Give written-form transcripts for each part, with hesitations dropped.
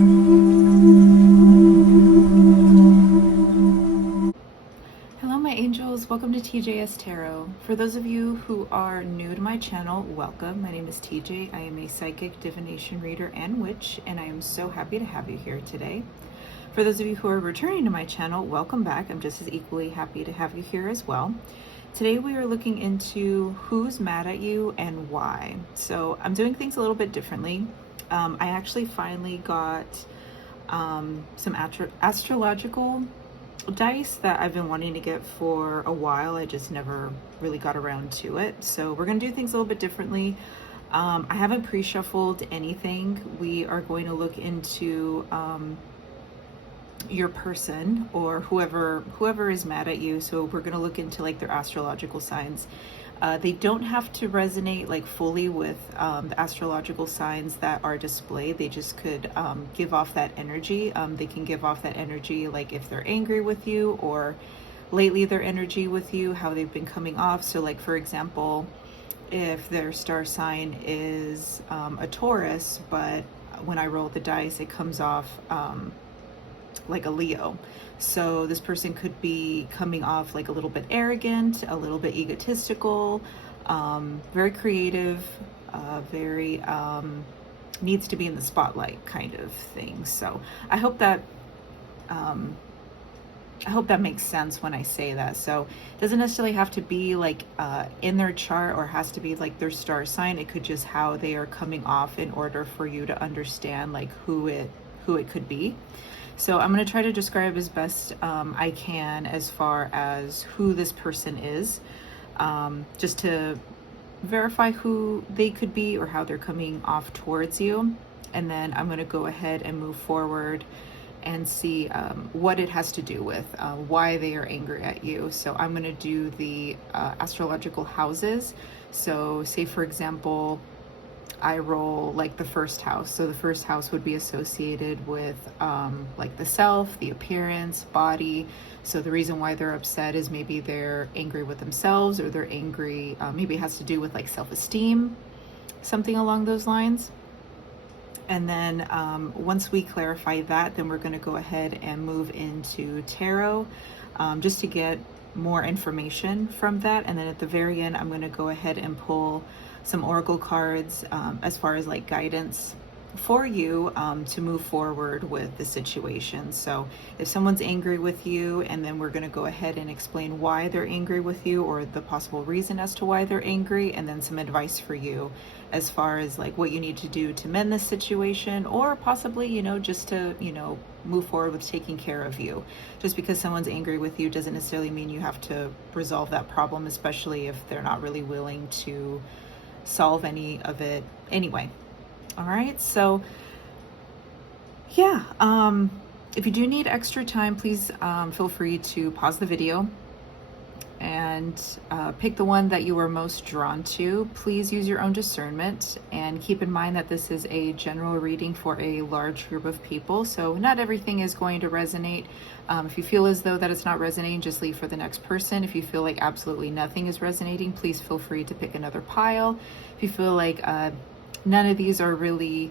Hello my angels, welcome to TJS Tarot. For those of you who are new to my channel, welcome. My name is TJ. I am a psychic, divination reader, and witch, and I am so happy to have you here today. For those of you who are returning to my channel, welcome back. I'm just as equally happy to have you here as well. Today we are looking into who's mad at you and why. So I'm doing things a little bit differently. I actually finally got some astrological dice that I've been wanting to get for a while. I just never really got around to it. So we're going to do things a little bit differently. I haven't pre-shuffled anything. We are going to look into your person or whoever is mad at you. So we're going to look into like their astrological signs. They don't have to resonate like fully with the astrological signs that are displayed. They just could give off that energy. They can give off that energy like if they're angry with you, or lately their energy with you, how they've been coming off. So like for example, if their star sign is a Taurus, but when I roll the dice it comes off like a Leo. So this person could be coming off like a little bit arrogant, a little bit egotistical, very creative, very needs to be in the spotlight kind of thing. So I hope that makes sense when I say that. So it doesn't necessarily have to be like in their chart, or has to be like their star sign. It could just how they are coming off in order for you to understand like who it could be. So I'm going to try to describe as best I can as far as who this person is, just to verify who they could be or how they're coming off towards you. And then I'm going to go ahead and move forward and see what it has to do with why they are angry at you. So I'm going to do the astrological houses. So say for example, I roll like the first house. So the first house would be associated with like the self, the appearance, body. So the reason why they're upset is maybe they're angry with themselves, or they're angry, maybe it has to do with like self-esteem, something along those lines. And then once we clarify that, then we're going to go ahead and move into tarot, just to get more information from that. And then at the very end, I'm going to go ahead and pull some oracle cards as far as like guidance for you to move forward with the situation. So if someone's angry with you, and then we're going to go ahead and explain why they're angry with you, or the possible reason as to why they're angry, and then some advice for you as far as like what you need to do to mend this situation, or possibly, you know, just to, you know, move forward with taking care of you. Just because someone's angry with you doesn't necessarily mean you have to resolve that problem, especially if they're not really willing to solve any of it anyway. All right, so yeah, if you do need extra time, please feel free to pause the video and pick the one that you are most drawn to. Please use your own discernment, and keep in mind that this is a general reading for a large group of people, so not everything is going to resonate. If you feel as though that it's not resonating, just leave for the next person. If you feel like absolutely nothing is resonating, please feel free to pick another pile. If you feel like none of these are really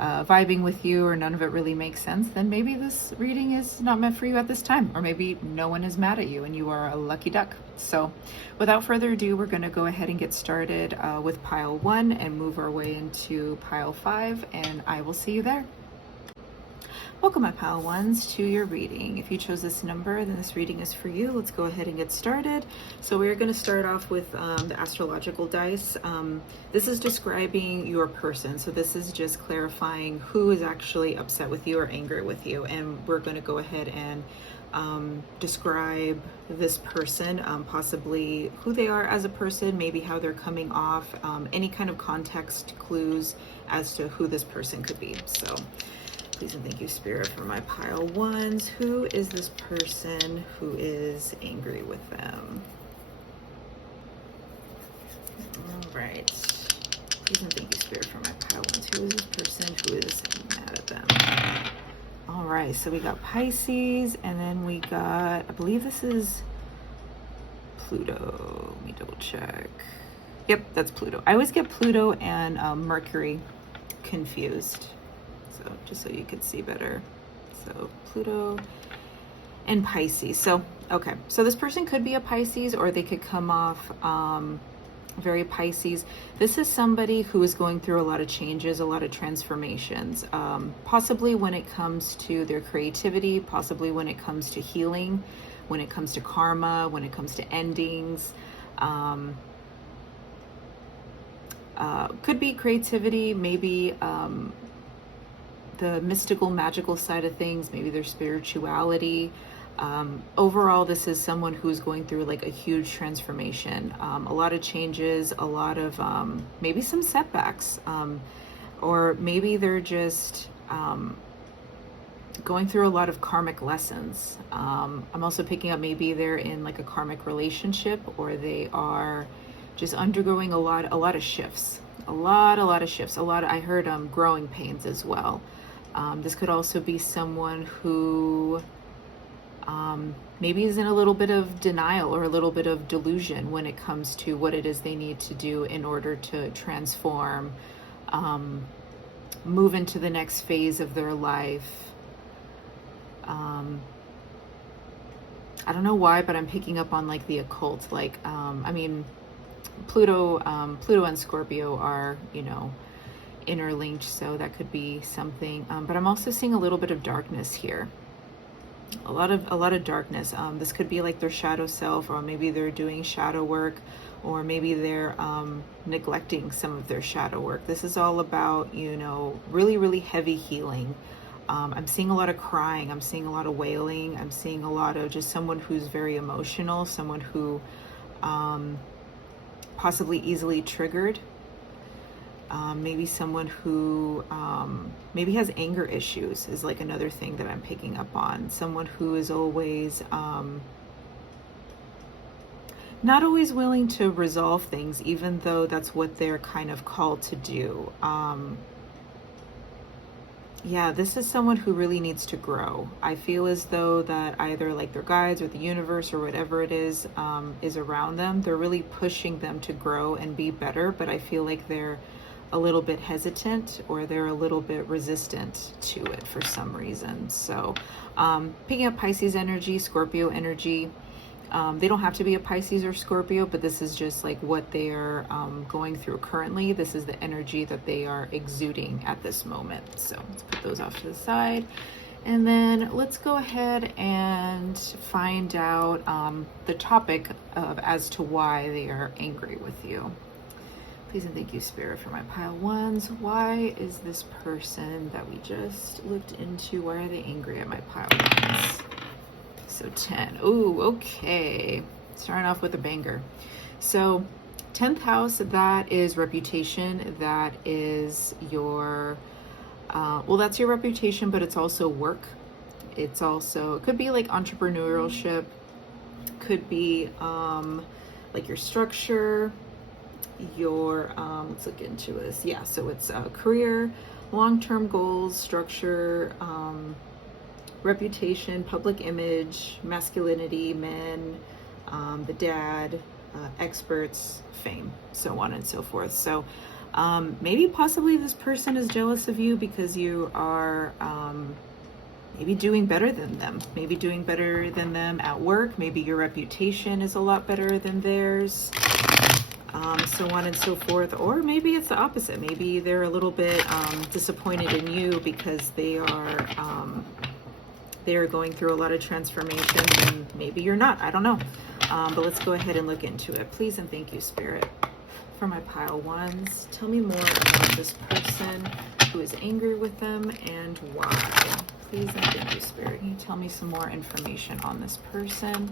vibing with you, or none of it really makes sense, then maybe this reading is not meant for you at this time, or maybe no one is mad at you and you are a lucky duck. So without further ado, we're going to go ahead and get started with pile 1 and move our way into pile 5, and I will see you there. Welcome my pile 1s to your reading. If you chose this number, then this reading is for you. Let's go ahead and get started. So we're going to start off with the astrological dice. This is describing your person. So this is just clarifying who is actually upset with you or angry with you. And we're going to go ahead and describe this person, possibly who they are as a person, maybe how they're coming off, any kind of context clues as to who this person could be. So please and thank you, Spirit, for my pile 1s. Who is this person who is angry with them? All right. Please and thank you, Spirit, for my pile 1s. Who is this person who is mad at them? All right. So we got Pisces, and then we got, I believe this is Pluto. Let me double check. Yep, that's Pluto. I always get Pluto and Mercury confused. So just so you could see better. So Pluto and Pisces. So, okay. So this person could be a Pisces, or they could come off very Pisces. This is somebody who is going through a lot of changes, a lot of transformations, possibly when it comes to their creativity, possibly when it comes to healing, when it comes to karma, when it comes to endings. Could be creativity, maybe the mystical, magical side of things, maybe their spirituality. Overall, this is someone who's going through like a huge transformation, a lot of changes, a lot of maybe some setbacks, or maybe they're just going through a lot of karmic lessons. I'm also picking up maybe they're in like a karmic relationship, or they are just undergoing a lot of shifts, a lot of shifts, I heard growing pains as well. This could also be someone who maybe is in a little bit of denial or a little bit of delusion when it comes to what it is they need to do in order to transform, move into the next phase of their life. I don't know why, but I'm picking up on like the occult. Like, I mean, Pluto and Scorpio are, you know, interlinked, so that could be something. But I'm also seeing a little bit of darkness here. A lot of darkness. This could be like their shadow self, or maybe they're doing shadow work, or maybe they're neglecting some of their shadow work. This is all about, you know, really heavy healing. I'm seeing a lot of crying. I'm seeing a lot of wailing. I'm seeing a lot of just someone who's very emotional, someone who possibly easily triggered. Maybe someone who maybe has anger issues is like another thing that I'm picking up on. Someone who is always not always willing to resolve things, even though that's what they're kind of called to do. Yeah, this is someone who really needs to grow. I feel as though that either like their guides or the universe or whatever it is around them. They're really pushing them to grow and be better, but I feel like they're a little bit hesitant, or they're a little bit resistant to it for some reason. So picking up Pisces energy, Scorpio energy. They don't have to be a Pisces or Scorpio, but this is just like what they are going through currently. This is the energy that they are exuding at this moment. So let's put those off to the side. And then let's go ahead and find out the topic of as to why they are angry with you. Please and thank you, Spirit, for my pile ones. Why is this person that we just looked into, why are they angry at my pile ones? So 10. Ooh, okay. Starting off with a banger. So 10th house, that is reputation. That is your, well, that's your reputation, but it's also work. It's also, it could be like entrepreneurship. Could be like your structure, your, let's look into this. Yeah, so it's career, long-term goals, structure, reputation, public image, masculinity, men, the dad, experts, fame, so on and so forth. So maybe possibly this person is jealous of you because you are maybe doing better than them, maybe doing better than them at work. Maybe your reputation is a lot better than theirs, so on and so forth. Or maybe it's the opposite. Maybe they're a little bit disappointed in you because they are going through a lot of transformation, and maybe you're not. I don't know. But let's go ahead and look into it. Please and thank you, Spirit, for my pile ones. Tell me more about this person, who is angry with them, and why. Please and thank you, Spirit. Can you tell me some more information on this person?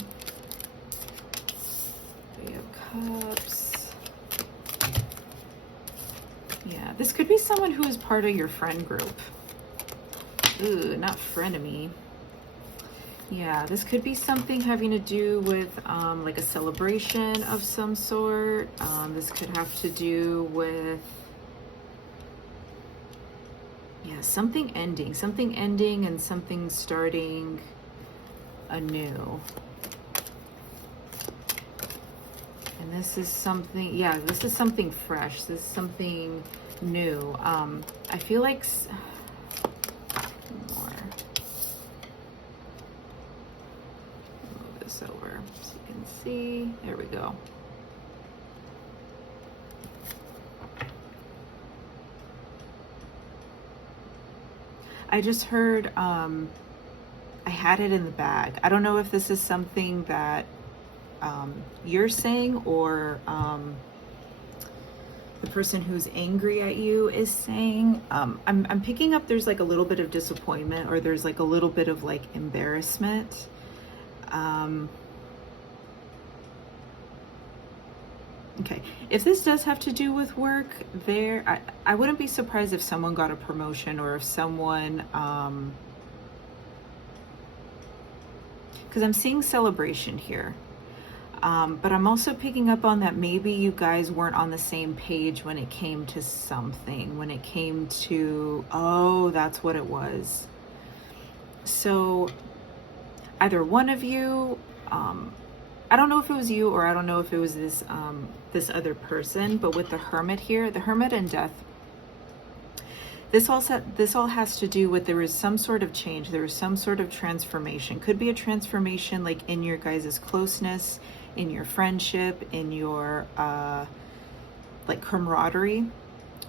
Three of Cups. Yeah, this could be someone who is part of your friend group. Ooh, not frenemy. Yeah, this could be something having to do with like a celebration of some sort. This could have to do with, yeah, something ending and something starting anew. And this is something, yeah, this is something fresh. This is something new. I feel like see. There we go. I just heard, I had it in the bag. I don't know if this is something that you're saying, or the person who's angry at you is saying. I'm picking up there's like a little bit of disappointment, or there's like a little bit of like embarrassment. Okay, if this does have to do with work, I wouldn't be surprised if someone got a promotion, or if someone, because I'm seeing celebration here. But I'm also picking up on that maybe you guys weren't on the same page when it came to something, when it came to, oh, that's what it was. So either one of you, I don't know if it was you, or I don't know if it was this this other person, but with the Hermit here, the Hermit and Death, this all has to do with, there is some sort of change, there is some sort of transformation. Could be a transformation like in your guys' closeness, in your friendship, in your like camaraderie,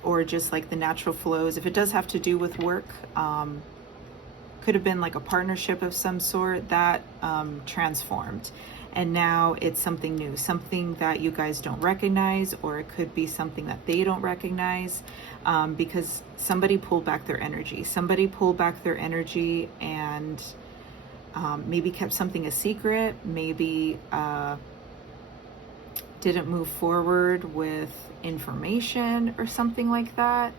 or just like the natural flows. If it does have to do with work, could have been like a partnership of some sort that transformed. And now it's something new, something that you guys don't recognize, or it could be something that they don't recognize, because somebody pulled back their energy. Somebody pulled back their energy and maybe kept something a secret, maybe didn't move forward with information or something like that.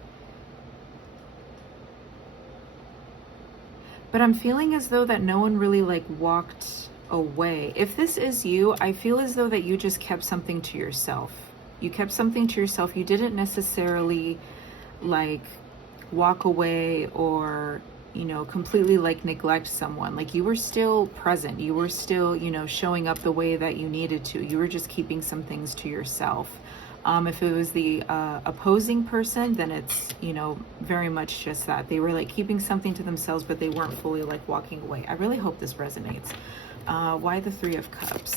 But I'm feeling as though that no one really like walked away. If this is you, I feel as though that you just kept something to yourself. You kept something to yourself. You didn't necessarily like walk away, or, you know, completely like neglect someone. Like you were still present. You were still, you know, showing up the way that you needed to. You were just keeping some things to yourself. If it was the opposing person, then it's, you know, very much just that. They were like keeping something to themselves, but they weren't fully like walking away. I really hope this resonates. Why the Three of Cups?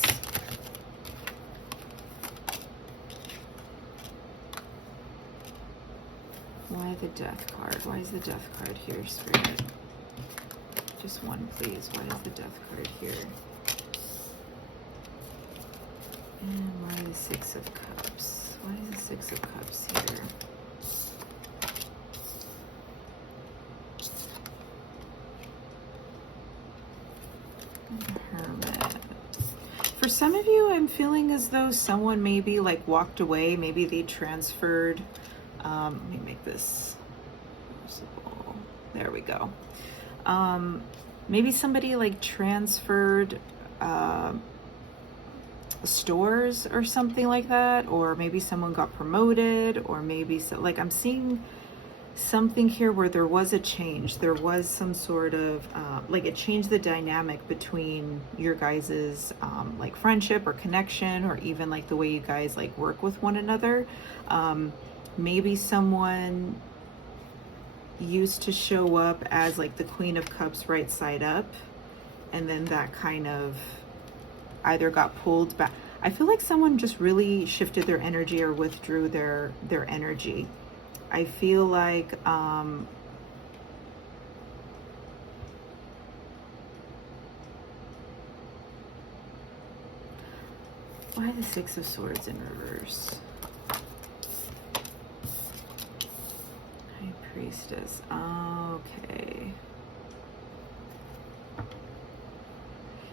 Why the Death card? Why is the Death card here, Spirit? Just one, please. Why is the Death card here? And why the Six of Cups? Why is the Six of Cups here? Hermit. For some of you, I'm feeling as though someone maybe like walked away. Maybe they transferred. Let me make this visible. There we go. Maybe somebody like transferred stores or something like that, or maybe someone got promoted, or maybe so, like I'm seeing something here where there was a change. There was some sort of like it changed the dynamic between your guys's like friendship or connection, or even like the way you guys like work with one another. Maybe someone used to show up as like the Queen of Cups right side up, and then that kind of either got pulled back. I feel like someone just really shifted their energy or withdrew their energy. I feel like why the Six of Swords in reverse? High Priestess. Okay.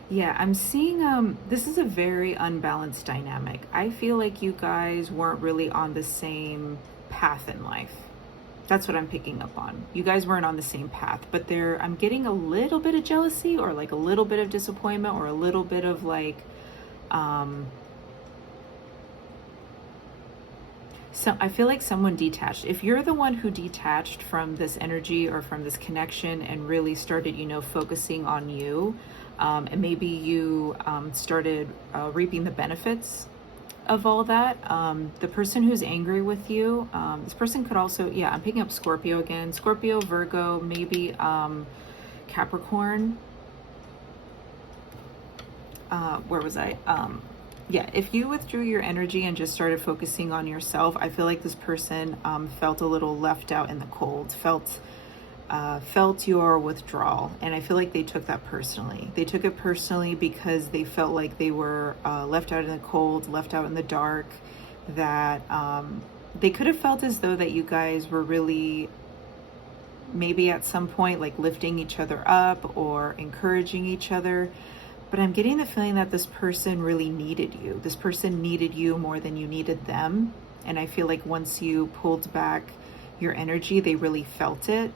Yeah, I'm seeing this is a very unbalanced dynamic. I feel like you guys weren't really on the same path in life. That's what I'm picking up on. You guys weren't on the same path, but I'm getting a little bit of jealousy, or like a little bit of disappointment, or a little bit of like so I feel like someone detached. If you're the one who detached from this energy or from this connection and really started, you know, focusing on you, and maybe you started reaping the benefits of all that. The person who's angry with you, this person could also, yeah, I'm picking up Scorpio again. Scorpio, Virgo, maybe Capricorn. Where was I? Yeah, if you withdrew your energy and just started focusing on yourself, I feel like this person felt a little left out in the cold, felt your withdrawal, and I feel like they took that personally. They took it personally because they felt like they were left out in the cold, left out in the dark. That they could have felt as though that you guys were really, maybe at some point, like lifting each other up or encouraging each other. But I'm getting the feeling that this person really needed you. This person needed you more than you needed them. And I feel like once you pulled back your energy, they really felt it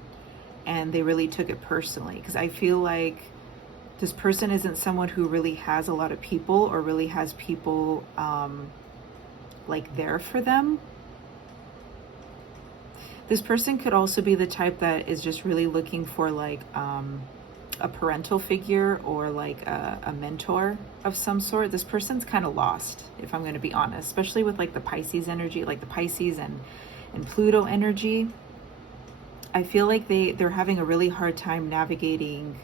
and they really took it personally. Because I feel like this person isn't someone who really has a lot of people or really has people like there for them. This person could also be the type that is just really looking for like a parental figure or like a mentor of some sort. This person's kind of lost, if I'm going to be honest, especially with like the Pisces energy, like the Pisces and Pluto energy. I feel like they're having a really hard time navigating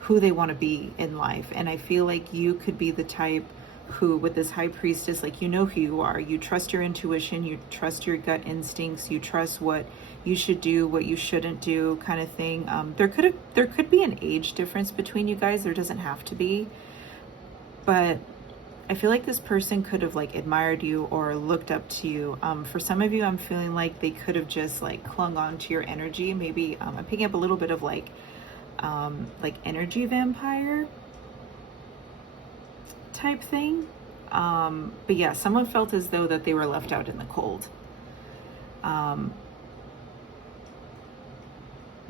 who they want to be in life. And I feel like you could be the type who, with this high priestess, like, you know who you are. You trust your intuition, you trust your gut instincts, you trust what you should do, what you shouldn't do, kind of thing. There could be an age difference between you guys. There doesn't have to be, but I feel like this person could have like admired you or looked up to you. For some of you, I'm feeling like they could have just like clung on to your energy. Maybe I'm picking up a little bit of like energy vampire type thing. But yeah, someone felt as though that they were left out in the cold.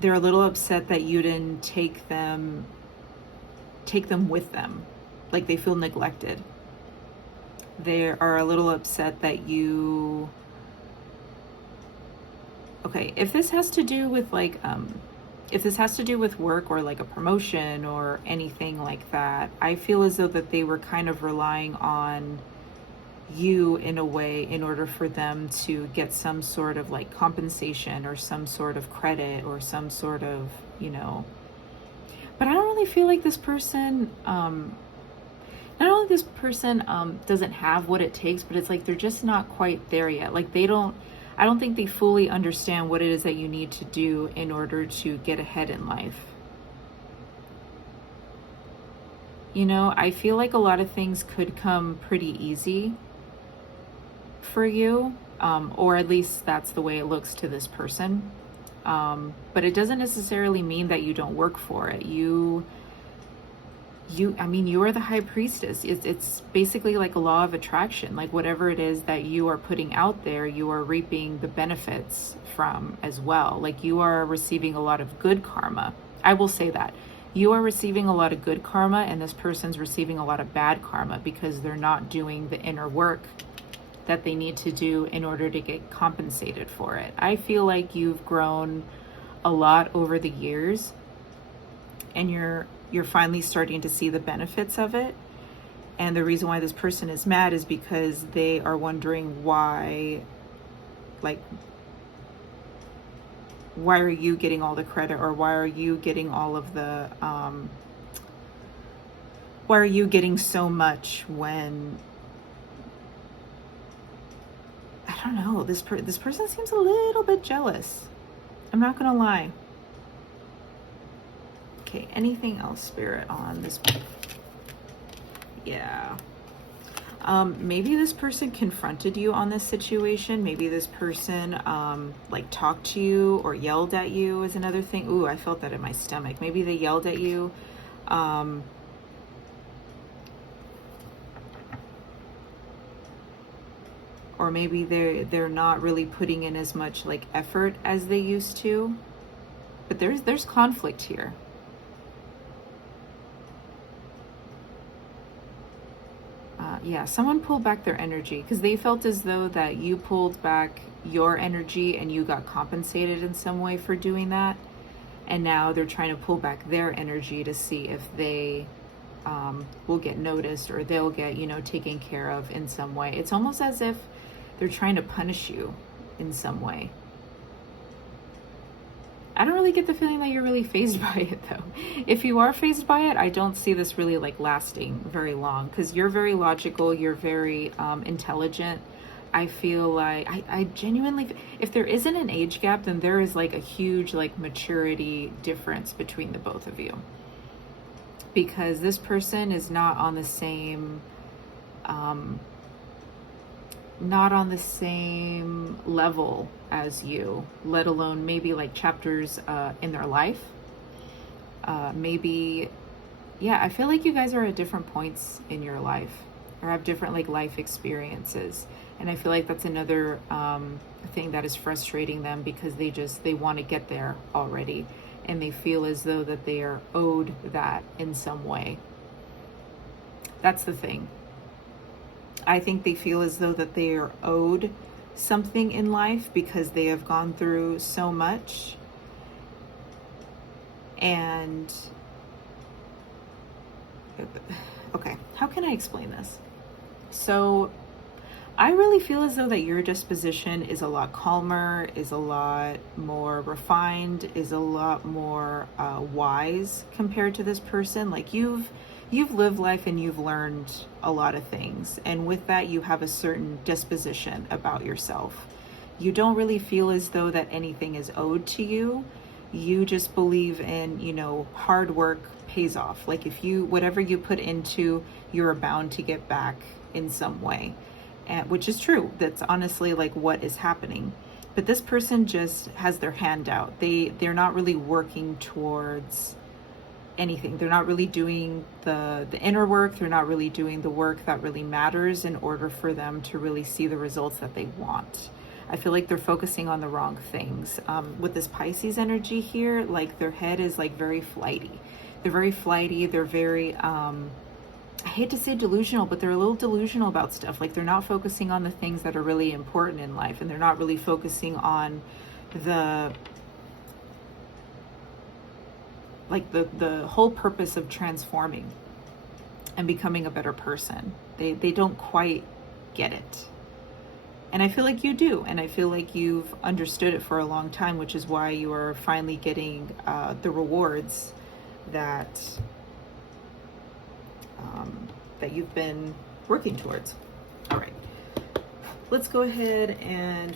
They're a little upset that you didn't take them with them. Like they feel neglected. They are a little upset that you, okay, if this has to do with like, if this has to do with work or like a promotion or anything like that, I feel as though that they were kind of relying on you in a way in order for them to get some sort of like compensation or some sort of credit or some sort of, you know, but I don't really feel like this person, not only this person doesn't have what it takes, but it's like they're just not quite there yet. Like I don't think they fully understand what it is that you need to do in order to get ahead in life. You know, I feel like a lot of things could come pretty easy for you, or at least that's the way it looks to this person. But it doesn't necessarily mean that you don't work for it. I mean, you are the high priestess. It's basically like a law of attraction. Like whatever it is that you are putting out there, you are reaping the benefits from as well. Like you are receiving a lot of good karma. I will say that. You are receiving a lot of good karma and this person's receiving a lot of bad karma because they're not doing the inner work that they need to do in order to get compensated for it. I feel like you've grown a lot over the years and you're finally starting to see the benefits of it. And the reason why this person is mad is because they are wondering why are you getting all the credit, or why are you getting all of the, why are you getting so much when, I don't know, this person seems a little bit jealous. I'm not gonna lie. Okay, anything else, Spirit, on this? Yeah. Maybe this person confronted you on this situation. Maybe this person like talked to you or yelled at you is another thing. Ooh, I felt that in my stomach. Maybe they yelled at you. Or maybe they're not really putting in as much like effort as they used to. But there's conflict here. Yeah, someone pulled back their energy because they felt as though that you pulled back your energy and you got compensated in some way for doing that. And now they're trying to pull back their energy to see if they will get noticed or they'll get, you know, taken care of in some way. It's almost as if they're trying to punish you in some way. I don't really get the feeling that you're really fazed by it though. If you are fazed by it, I don't see this really like lasting very long, because you're very logical, you're very intelligent. I feel like I genuinely, if there isn't an age gap, then there is like a huge like maturity difference between the both of you, because this person is not on the same level as you, let alone maybe like chapters in their life. Maybe, yeah, I feel like you guys are at different points in your life, or have different like life experiences. And I feel like that's another thing that is frustrating them, because they want to get there already, and they feel as though that they are owed that in some way. That's the thing. I think they feel as though that they are owed something in life because they have gone through so much. And okay, how can I explain this? So I really feel as though that your disposition is a lot calmer, is a lot more refined, is a lot more wise compared to this person. Like you've lived life and you've learned a lot of things. And with that, you have a certain disposition about yourself. You don't really feel as though that anything is owed to you. You just believe in, hard work pays off. Like whatever you put into, you're bound to get back in some way. And, which is true. That's honestly like what is happening. But this person just has their hand out. They're not really working towards anything. They're not really doing the inner work. They're not really doing the work that really matters in order for them to really see the results that they want. I feel like they're focusing on the wrong things. With this Pisces energy here, like their head is like very flighty. They're very flighty. They're very, I hate to say delusional, but they're a little delusional about stuff. Like they're not focusing on the things that are really important in life, and they're not really focusing on the whole purpose of transforming and becoming a better person. They don't quite get it. And I feel like you do. And I feel like you've understood it for a long time, which is why you are finally getting the rewards that you've been working towards. All right. Let's go ahead and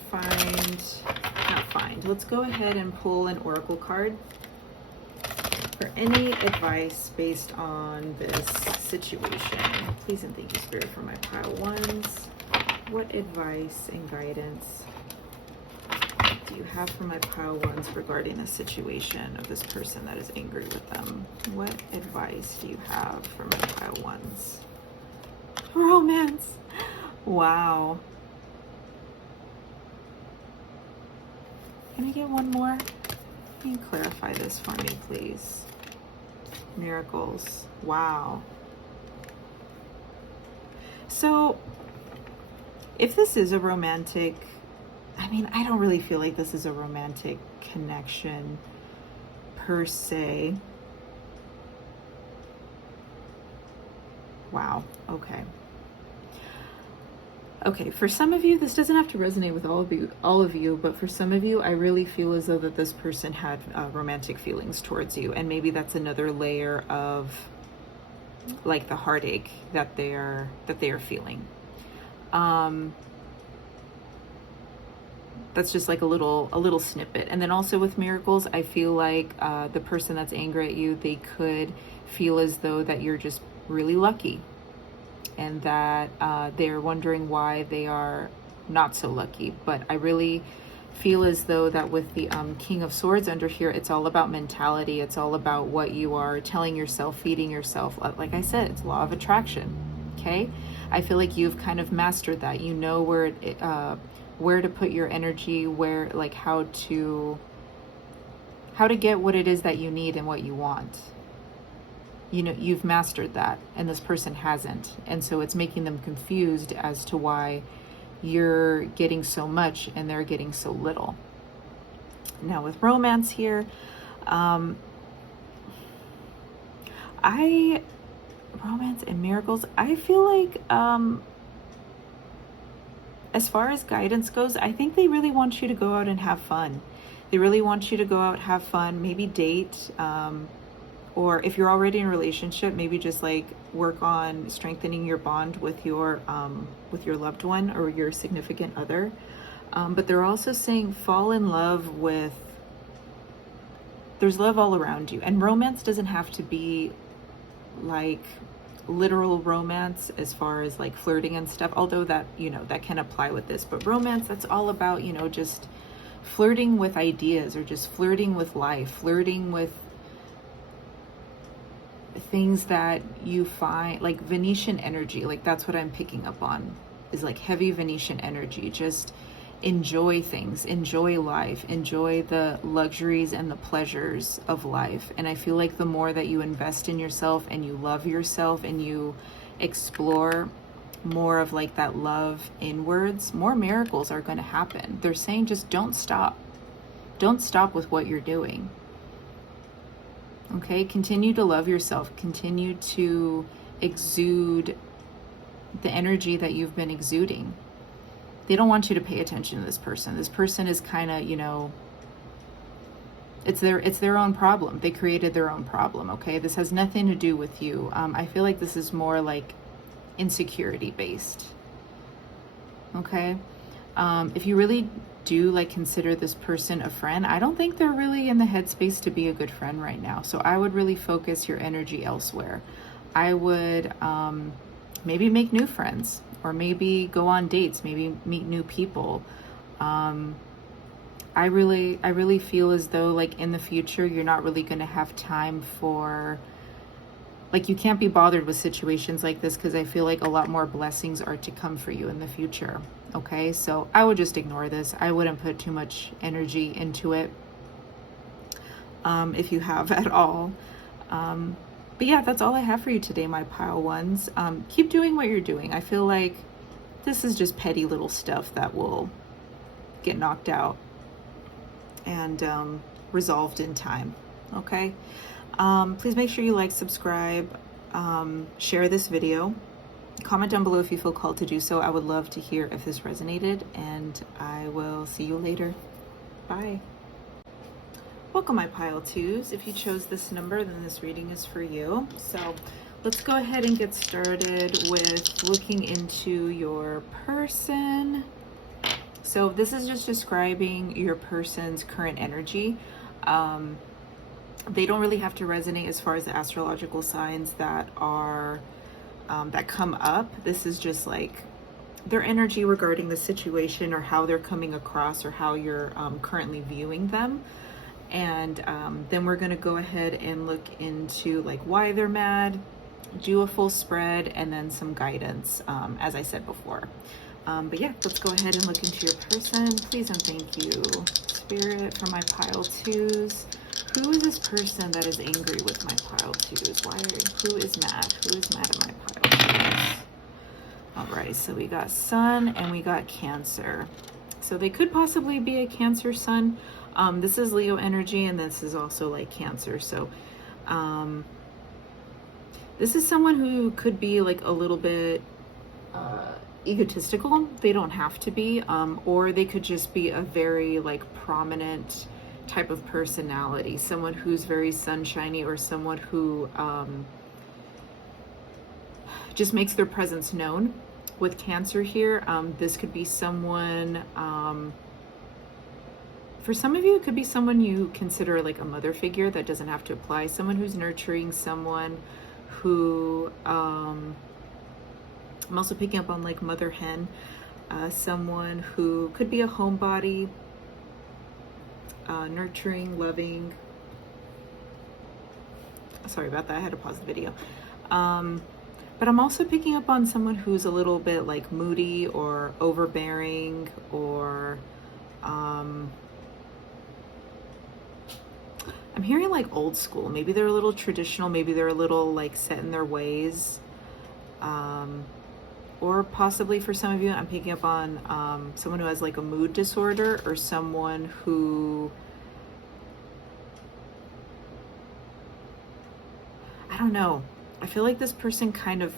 let's go ahead and pull an oracle card for any advice based on this situation. Please and thank you, Spirit, for my pile ones. What advice and guidance do you have for my pile ones regarding the situation of this person that is angry with them? What advice do you have for my pile ones? Romance. Wow. Can I get one more? Can you clarify this for me, please? Miracles. Wow. So, if this is a romantic, I don't really feel like this is a romantic connection per se. Wow. Okay. Okay, for some of you, this doesn't have to resonate with all of you, but for some of you, I really feel as though that this person had romantic feelings towards you, and maybe that's another layer of like the heartache that they are feeling. That's just like a little snippet. And then also with miracles, I feel like the person that's angry at you, they could feel as though that you're just really lucky, and that they're wondering why they are not so lucky. But I really feel as though that with the King of Swords under here, it's all about mentality. It's all about what you are telling yourself, feeding yourself. Like I said, it's law of attraction. Okay, I feel like you've kind of mastered that. You know where to put your energy, how to get what it is that you need and what you want. You've mastered that, and this person hasn't. And so it's making them confused as to why you're getting so much and they're getting so little. Now with romance here, romance and miracles, I feel like, as far as guidance goes, I think they really want you to go out and have fun. They really want you to go out, have fun, maybe date, or if you're already in a relationship, maybe just like work on strengthening your bond with your loved one or your significant other. But they're also saying fall in love with, there's love all around you. And romance doesn't have to be like literal romance as far as like flirting and stuff, although that, you know, that can apply with this. But romance, that's all about, you know, just flirting with ideas, or just flirting with life, flirting with things that you find, like Venetian energy. Like that's what I'm picking up on, is like heavy Venetian energy. Just enjoy things, enjoy life, enjoy the luxuries and the pleasures of life. And I feel like the more that you invest in yourself and you love yourself and you explore more of like that love inwards, more miracles are going to happen. They're saying just don't stop. Don't stop with what you're doing. Okay, continue to love yourself. Continue to exude the energy that you've been exuding. They don't want you to pay attention to this person. This person is kind of, you know, it's their own problem. They created their own problem, okay? This has nothing to do with you. I feel like this is more like insecurity based, okay? If you really do like consider this person a friend, I don't think they're really in the headspace to be a good friend right now. So I would really focus your energy elsewhere. I would maybe make new friends, or maybe go on dates, maybe meet new people. I really feel as though like in the future, you're not really going to have time for, like, you can't be bothered with situations like this, because I feel like a lot more blessings are to come for you in the future. Okay, so I would just ignore this. I wouldn't put too much energy into it, if you have at all. But yeah, that's all I have for you today, my pile ones. Keep doing what you're doing. I feel like this is just petty little stuff that will get knocked out and resolved in time. Okay. Please make sure you like, subscribe, share this video. Comment down below if you feel called to do so. I would love to hear if this resonated, and I will see you later. Bye. Welcome, my pile twos. If you chose this number, then this reading is for you. So let's go ahead and get started with looking into your person. So this is just describing your person's current energy. They don't really have to resonate as far as the astrological signs that are that come up. This is just like their energy regarding the situation, or how they're coming across, or how you're currently viewing them. And then we're going to go ahead and look into like why they're mad, do a full spread, and then some guidance, as I said before. But yeah, let's go ahead and look into your person. Please and thank you, Spirit, for my pile twos. Who is this person that is angry with my pile twos? Who is mad? Who is mad at my pile twos? Alright, so we got Sun and we got Cancer. So they could possibly be a Cancer Sun. This is Leo energy, and this is also like Cancer. So this is someone who could be like a little bit egotistical. They don't have to be, or they could just be a very like prominent type of personality, someone who's very sunshiny, or someone who just makes their presence known. With Cancer here, this could be someone, for some of you, it could be someone you consider like a mother figure. That doesn't have to apply. Someone who's nurturing, someone who, I'm also picking up on like mother hen, someone who could be a homebody, nurturing, loving. Sorry about that, I had to pause the video. But I'm also picking up on someone who's a little bit like moody or overbearing, or I'm hearing like old school. Maybe they're a little traditional, maybe they're a little like set in their ways. Or possibly for some of you, I'm picking up on someone who has like a mood disorder, or someone who, I don't know. I feel like this person kind of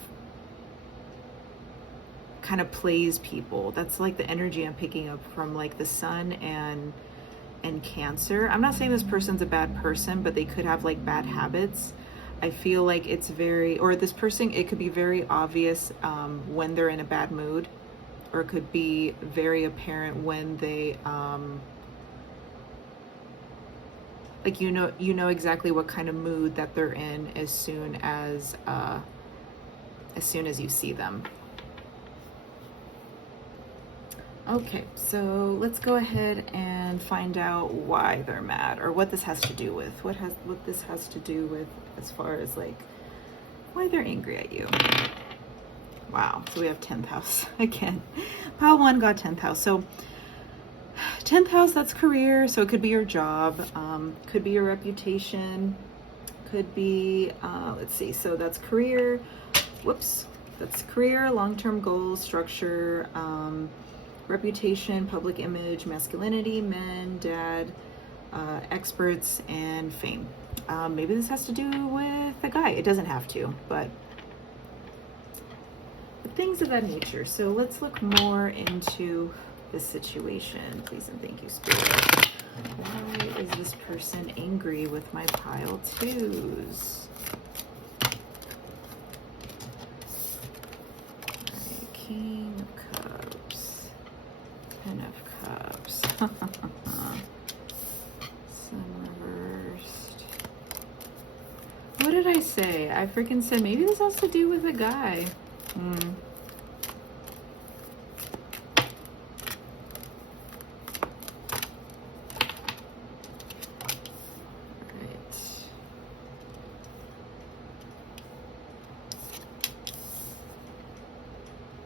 plays people. That's like the energy I'm picking up from like the Sun and and Cancer. I'm not saying this person's a bad person, but they could have like bad habits. I feel like it's very, or this person, it could be very obvious when they're in a bad mood, or it could be very apparent when they, like, you know exactly what kind of mood that they're in as soon as you see them. Okay, so let's go ahead and find out why they're mad, or what this has to do with. What this has to do with as far as like why they're angry at you. Wow, so we have 10th house again. Pile 1 got 10th house. So 10th house, that's career. So it could be your job, could be your reputation, could be, let's see, so that's career. Whoops, that's career, long-term goals, structure, reputation, public image, masculinity, men, dad, experts, and fame. Maybe this has to do with a guy. It doesn't have to, but things of that nature. So let's look more into this situation. Please and thank you, Spirit. Why is this person angry with my pile 2s? Right, King of Cups. 10 of Cups. Sun reversed. What did I say? I freaking said maybe this has to do with a guy.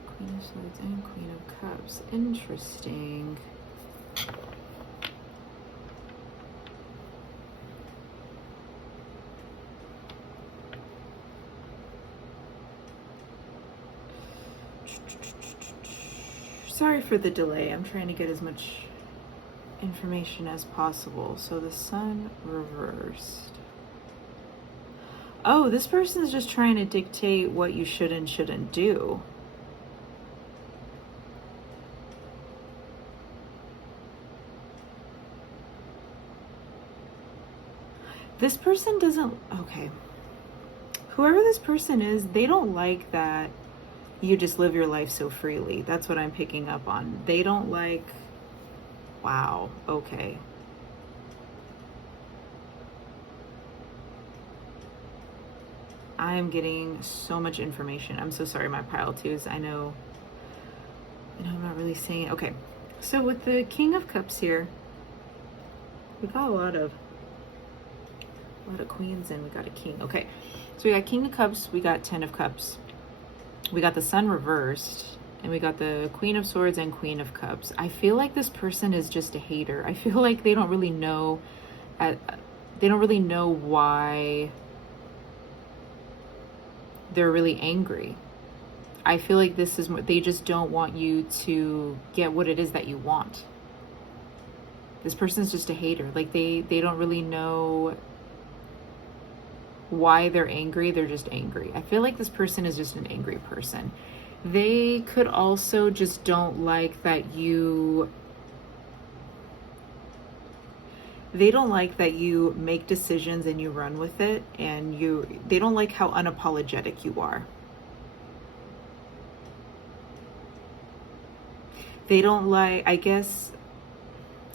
Queen of Swords and Queen of Cups. Interesting. Sorry for the delay. I'm trying to get as much information as possible. So the Sun reversed. Oh, this person is just trying to dictate what you should and shouldn't do. This person doesn't, okay. Whoever this person is, they don't like that you just live your life so freely. That's what I'm picking up on. They don't like, wow, okay. I'm getting so much information. I'm so sorry, my pile 2s. I know I'm not really saying it. Okay, so with the King of Cups here, we got a lot of queens and we got a king. Okay, so we got King of Cups, we got 10 of Cups. We got the Sun reversed, and we got the Queen of Swords and Queen of Cups. I feel like this person is just a hater. I feel like they don't really know, why they're really angry. I feel like this is they just don't want you to get what it is that you want. This person's just a hater. Like they don't really know why they're angry. They're just angry. I feel like this person is just an angry person. They could also just don't like that you make decisions and you run with it, and they don't like how unapologetic you are. They don't like, I guess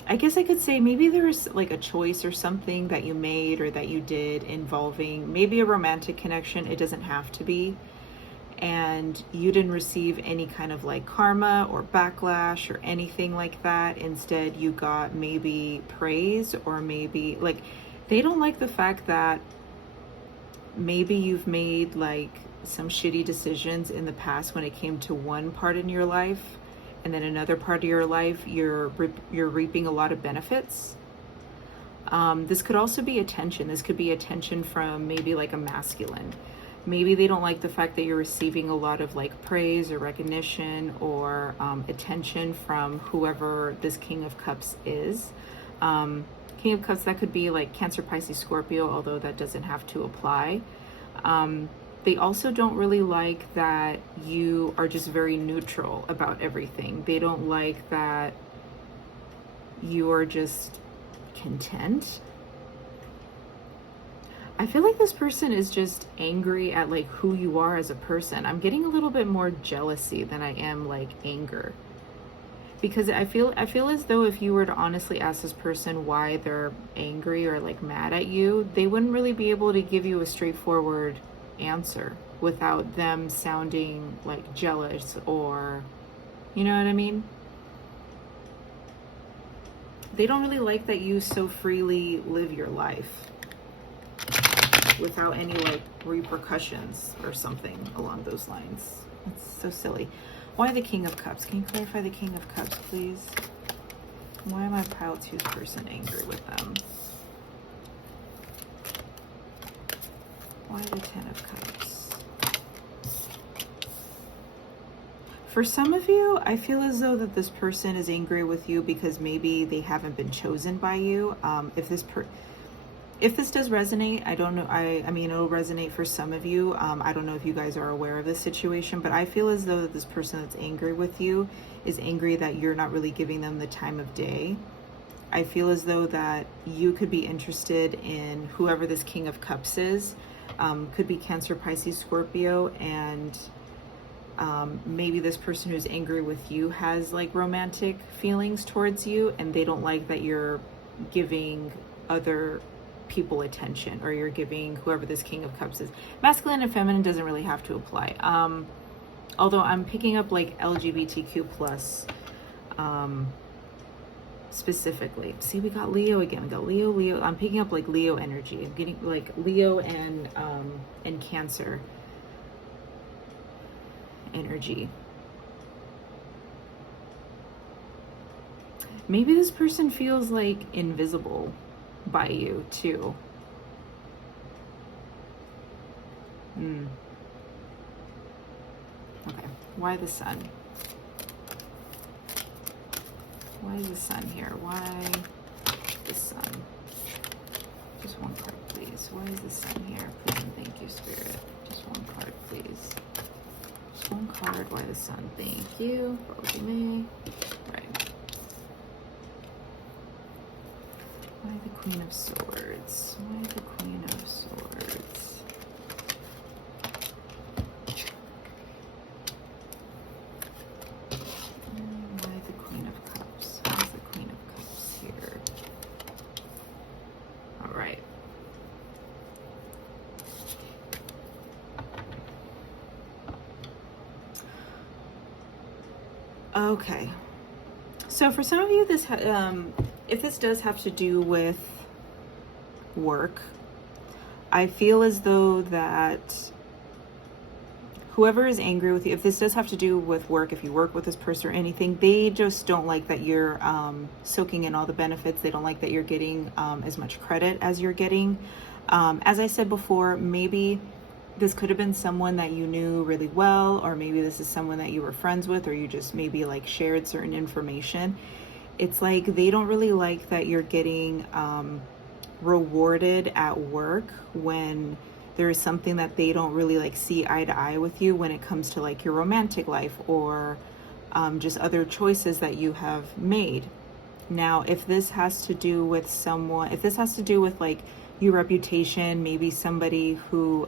I could say maybe there was like a choice or something that you made or that you did involving maybe a romantic connection. It doesn't have to be. And you didn't receive any kind of like karma or backlash or anything like that. Instead, you got maybe praise, or maybe like they don't like the fact that maybe you've made like some shitty decisions in the past when it came to one part in your life. And then another part of your life, you're reaping a lot of benefits. This could also be attention. This could be attention from maybe like a masculine. Maybe they don't like the fact that you're receiving a lot of like praise or recognition or attention from whoever this King of Cups is. King of Cups, that could be like Cancer, Pisces, Scorpio, although that doesn't have to apply. They also don't really like that you are just very neutral about everything. They don't like that you are just content. I feel like this person is just angry at like who you are as a person. I'm getting a little bit more jealousy than I am like anger. Because I feel as though if you were to honestly ask this person why they're angry or like mad at you, they wouldn't really be able to give you a straightforward answer without them sounding like jealous, or you know what I mean? They don't really like that you so freely live your life without any like repercussions or something along those lines. It's so silly. Why the King of Cups? Can you clarify the King of Cups, please? Why am I pile 2's person angry with them? Why the 10 of Cups? For some of you, I feel as though that this person is angry with you because maybe they haven't been chosen by you. If this does resonate, I don't know. I mean, it'll resonate for some of you. I don't know if you guys are aware of this situation, but I feel as though that this person that's angry with you is angry that you're not really giving them the time of day. I feel as though that you could be interested in whoever this King of Cups is. Could be Cancer, Pisces, Scorpio, and maybe this person who's angry with you has like romantic feelings towards you, and they don't like that you're giving other people attention, or you're giving whoever this King of Cups is. Masculine and feminine doesn't really have to apply. Although I'm picking up like LGBTQ plus specifically. See, we got Leo again. We got Leo. I'm picking up like Leo energy. I'm getting like Leo and Cancer energy. Maybe this person feels like invisible by you too. Okay, why the Sun? Why is the Sun here? Why the Sun? Just one card, please. Why is the Sun here? Please and thank you, Spirit. Just one card, please. Just one card. Why the Sun? Thank you. What me? Right. Why the Queen of Swords? Why the Queen of Swords? Why the Queen of Cups? Why is the Queen of Cups here? All right. Okay. So for some of you, this if this does have to do with work, I feel as though that whoever is angry with you, if this does have to do with work, if you work with this person or anything, they just don't like that you're soaking in all the benefits. They don't like that you're getting as much credit as you're getting. As I said before, maybe this could have been someone that you knew really well, or maybe this is someone that you were friends with, or you just maybe like shared certain information. It's like they don't really like that you're getting rewarded at work when there is something that they don't really like see eye to eye with you when it comes to like your romantic life, or just other choices that you have made. Now, if this has to do with someone, if this has to do with like your reputation, maybe somebody who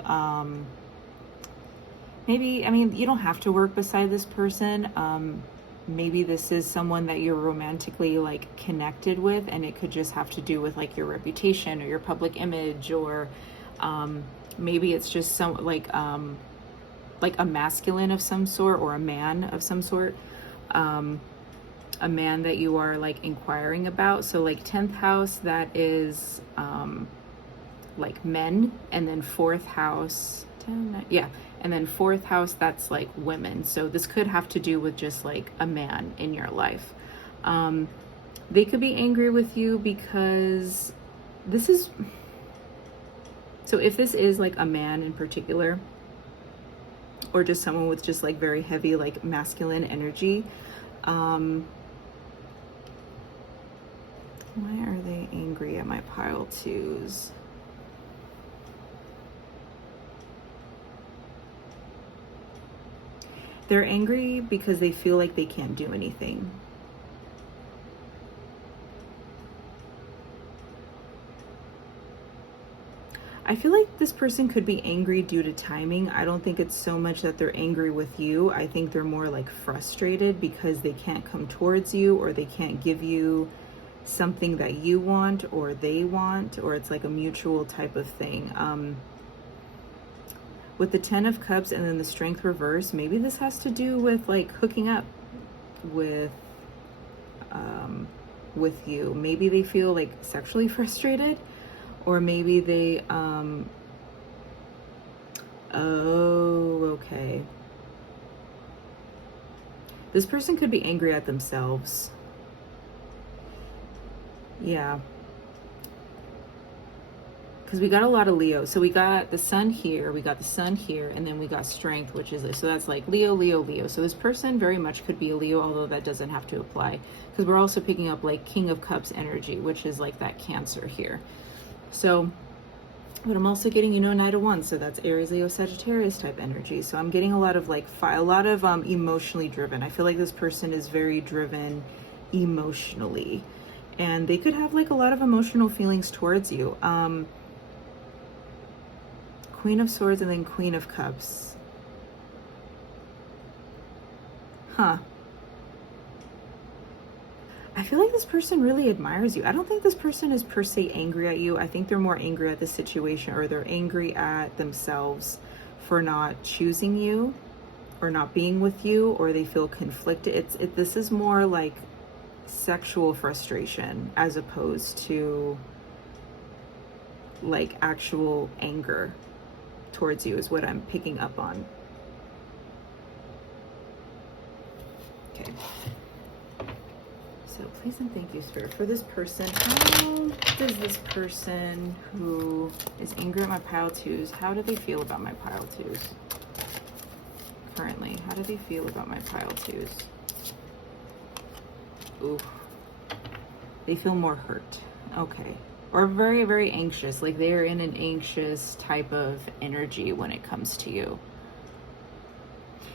maybe, I mean, you don't have to work beside this person. Maybe this is someone that you're romantically like connected with, and it could just have to do with like your reputation or your public image, or maybe it's just some like a masculine of some sort, or a man of some sort, a man that you are like inquiring about. So like 10th house, that is like men, and then 4th house, 10, yeah, and then 4th house, that's like women. So this could have to do with just like a man in your life. They could be angry with you because this is, so if this is like a man in particular, or just someone with just like very heavy like masculine energy, why are they angry at my pile 2s? They're angry because they feel like they can't do anything. I feel like this person could be angry due to timing. I don't think it's so much that they're angry with you. I think they're more like frustrated because they can't come towards you, or they can't give you something that you want or they want, or it's like a mutual type of thing. With the 10 of Cups and then the Strength reverse, maybe this has to do with like hooking up with you. Maybe they feel like sexually frustrated, or maybe they okay. This person could be angry at themselves. Yeah. Because we got a lot of Leo. So we got the sun here, we got the sun here, and then we got strength, which is, so that's like Leo, Leo, Leo. So this person very much could be a Leo, although that doesn't have to apply. Because we're also picking up like King of Cups energy, which is like that Cancer here. So, but I'm also getting, you know, Knight of Wands. So that's Aries, Leo, Sagittarius type energy. So I'm getting a lot of like, emotionally driven. I feel like this person is very driven emotionally. And they could have like a lot of emotional feelings towards you. Queen of Swords and then Queen of Cups. Huh. I feel like this person really admires you. I don't think this person is per se angry at you. I think they're more angry at the situation, or they're angry at themselves for not choosing you or not being with you, or they feel conflicted. This is more like sexual frustration as opposed to like actual anger towards you, is what I'm picking up on. Okay. So please and thank you, Spirit, for this person. How does this person who is angry at my pile twos, how do they feel about my pile twos currently? How do they feel about my pile twos? Ooh. They feel more hurt. Okay. Or very, very anxious. Like they're in an anxious type of energy when it comes to you.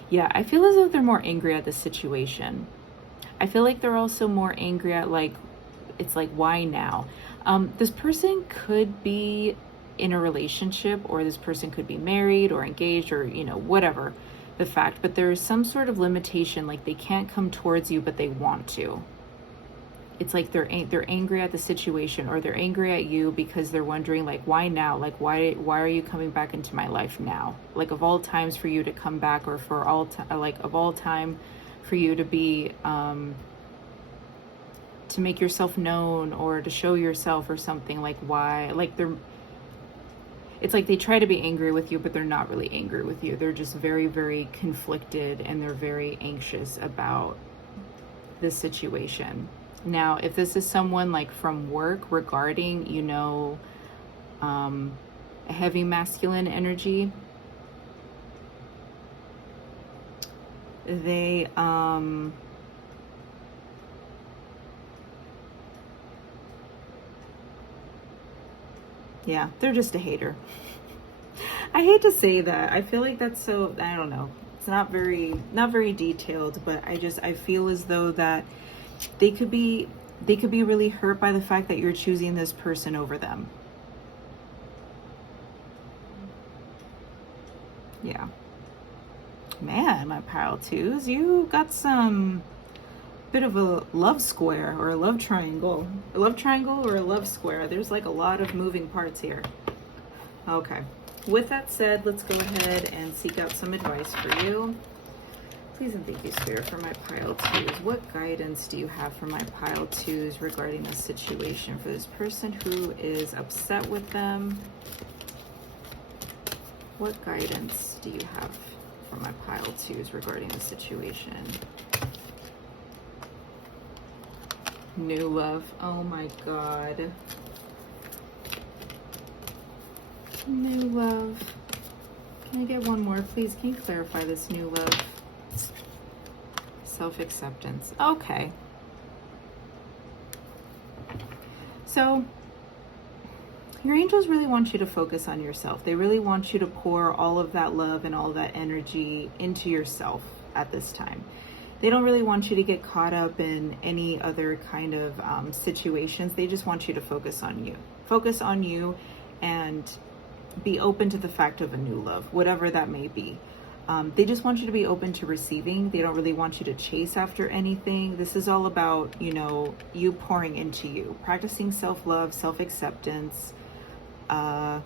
Yeah, I feel as though they're more angry at the situation. I feel like they're also more angry at like, it's like, why now? This person could be in a relationship, or this person could be married or engaged, or, you know, whatever the fact, but there's some sort of limitation, like they can't come towards you, but they want to. It's like they're angry at the situation, or they're angry at you because they're wondering like, why now? Like, why are you coming back into my life now? Like, of all times for you to come back, or for all of all time for you to be to make yourself known, or to show yourself or something. Like, why? Like it's like they try to be angry with you, but they're not really angry with you. They're just very, very conflicted, and they're very anxious about this situation. Now, if this is someone like from work regarding, you know, a heavy masculine energy, they, yeah, they're just a hater. I hate to say that. I feel like that's so, I don't know. It's not very detailed, but I feel as though that they could be really hurt by the fact that you're choosing this person over them. Yeah. Man, my pile twos, you got some bit of a love square, or a love triangle. A love triangle or a love square. There's like a lot of moving parts here. Okay. With that said, let's go ahead and seek out some advice for you. Please and thank you, Spirit, for my pile twos. What guidance do you have for my pile twos regarding this situation, for this person who is upset with them? What guidance do you have for my pile twos regarding the situation? New love. Oh my God. New love. Can I get one more, please? Can you clarify this new love? Self-acceptance. Okay. So your angels really want you to focus on yourself. They really want you to pour all of that love and all of that energy into yourself at this time. They don't really want you to get caught up in any other kind of situations. They just want you to focus on you. Focus on you and be open to the fact of a new love, whatever that may be. They just want you to be open to receiving. They don't really want you to chase after anything. This is all about, you know, you pouring into you, practicing self-love, self-acceptance. What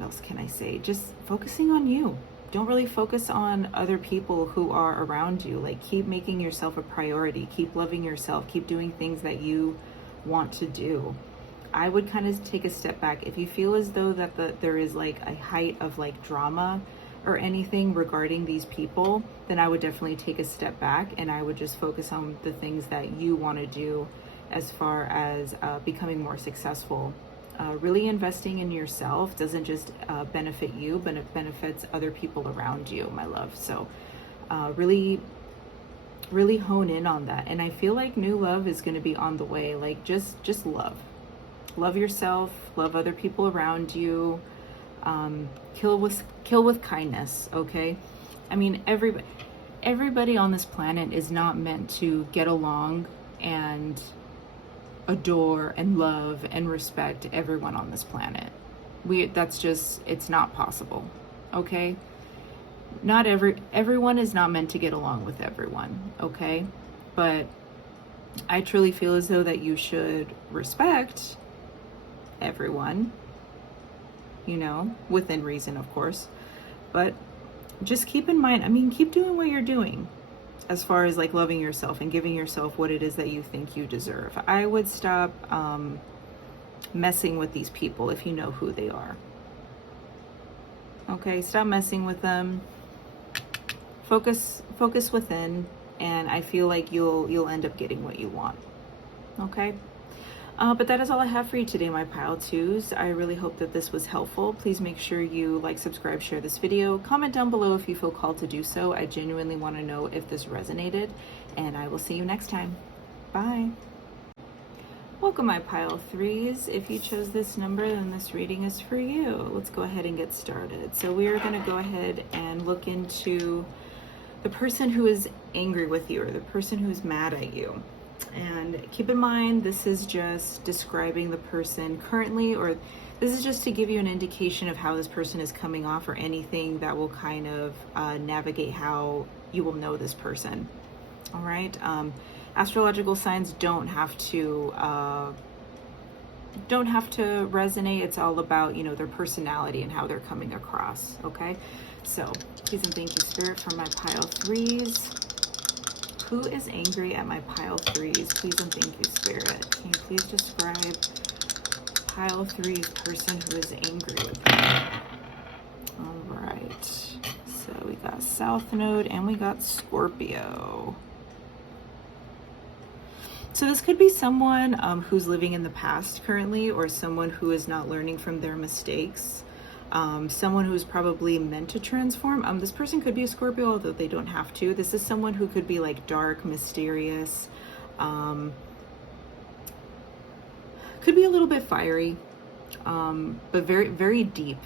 else can I say? Just focusing on you. Don't really focus on other people who are around you. Like, keep making yourself a priority. Keep loving yourself. Keep doing things that you want to do. I would kind of take a step back. If you feel as though that there is like a height of like drama or anything regarding these people, then I would definitely take a step back and I would just focus on the things that you want to do as far as becoming more successful. Really investing in yourself doesn't just benefit you, but it benefits other people around you, my love. So really hone in on that. And I feel like new love is going to be on the way. Like, just love yourself, love other people around you. Kill with kindness, okay? I mean, everybody on this planet is not meant to get along and adore and love and respect everyone on this planet. It's not possible, okay? Not everyone is not meant to get along with everyone, okay? But I truly feel as though that you should respect everyone, you know, within reason, of course. But just keep in mind, I mean, keep doing what you're doing as far as like loving yourself and giving yourself what it is that you think you deserve. I would stop messing with these people if you know who they are. Okay, stop messing with them. Focus within, and I feel like you'll end up getting what you want. Okay? But that is all I have for you today, my pile twos. I really hope that this was helpful. Please make sure you like, subscribe, share this video. Comment down below if you feel called to do so. I genuinely want to know if this resonated, and I will see you next time. Bye. Welcome, my pile threes. If you chose this number, then this reading is for you. Let's go ahead and get started. So we are going to go ahead and look into the person who is angry with you, or the person who's mad at you. And keep in mind, this is just describing the person currently, or this is just to give you an indication of how this person is coming off, or anything that will kind of navigate how you will know this person. All right. Astrological signs don't have to resonate. It's all about, you know, their personality and how they're coming across. Okay. So please and thank you, Spirit, for my pile threes. Who is angry at my pile threes? Please and thank you, Spirit. Can you please describe pile threes person who is angry with me? All right. So we got South Node and we got Scorpio. So this could be someone who's living in the past currently, or someone who is not learning from their mistakes. Someone who's probably meant to transform. This person could be a Scorpio, although they don't have to. This is someone who could be like dark, mysterious, could be a little bit fiery, but very, very deep,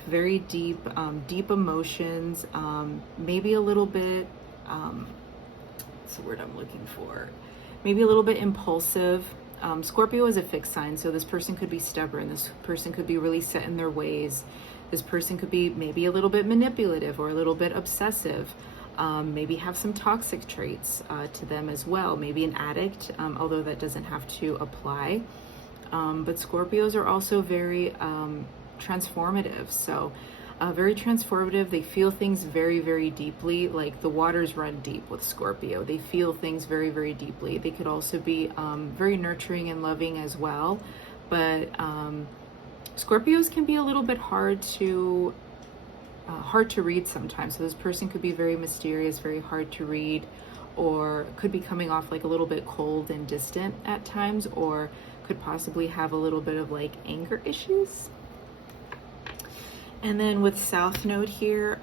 deep emotions, maybe a little bit, what's the word I'm looking for? Maybe a little bit impulsive. Scorpio is a fixed sign, so this person could be stubborn. This person could be really set in their ways. This person could be maybe a little bit manipulative or a little bit obsessive. Maybe have some toxic traits to them as well. Maybe an addict, although that doesn't have to apply. But Scorpios are also very transformative. So very transformative. They feel things very, very deeply. Like the waters run deep with Scorpio. They feel things very, very deeply. They could also be very nurturing and loving as well. But Scorpios can be a little bit hard to read sometimes. So this person could be very mysterious, very hard to read, or could be coming off like a little bit cold and distant at times, or could possibly have a little bit of like anger issues. And then with South Node here,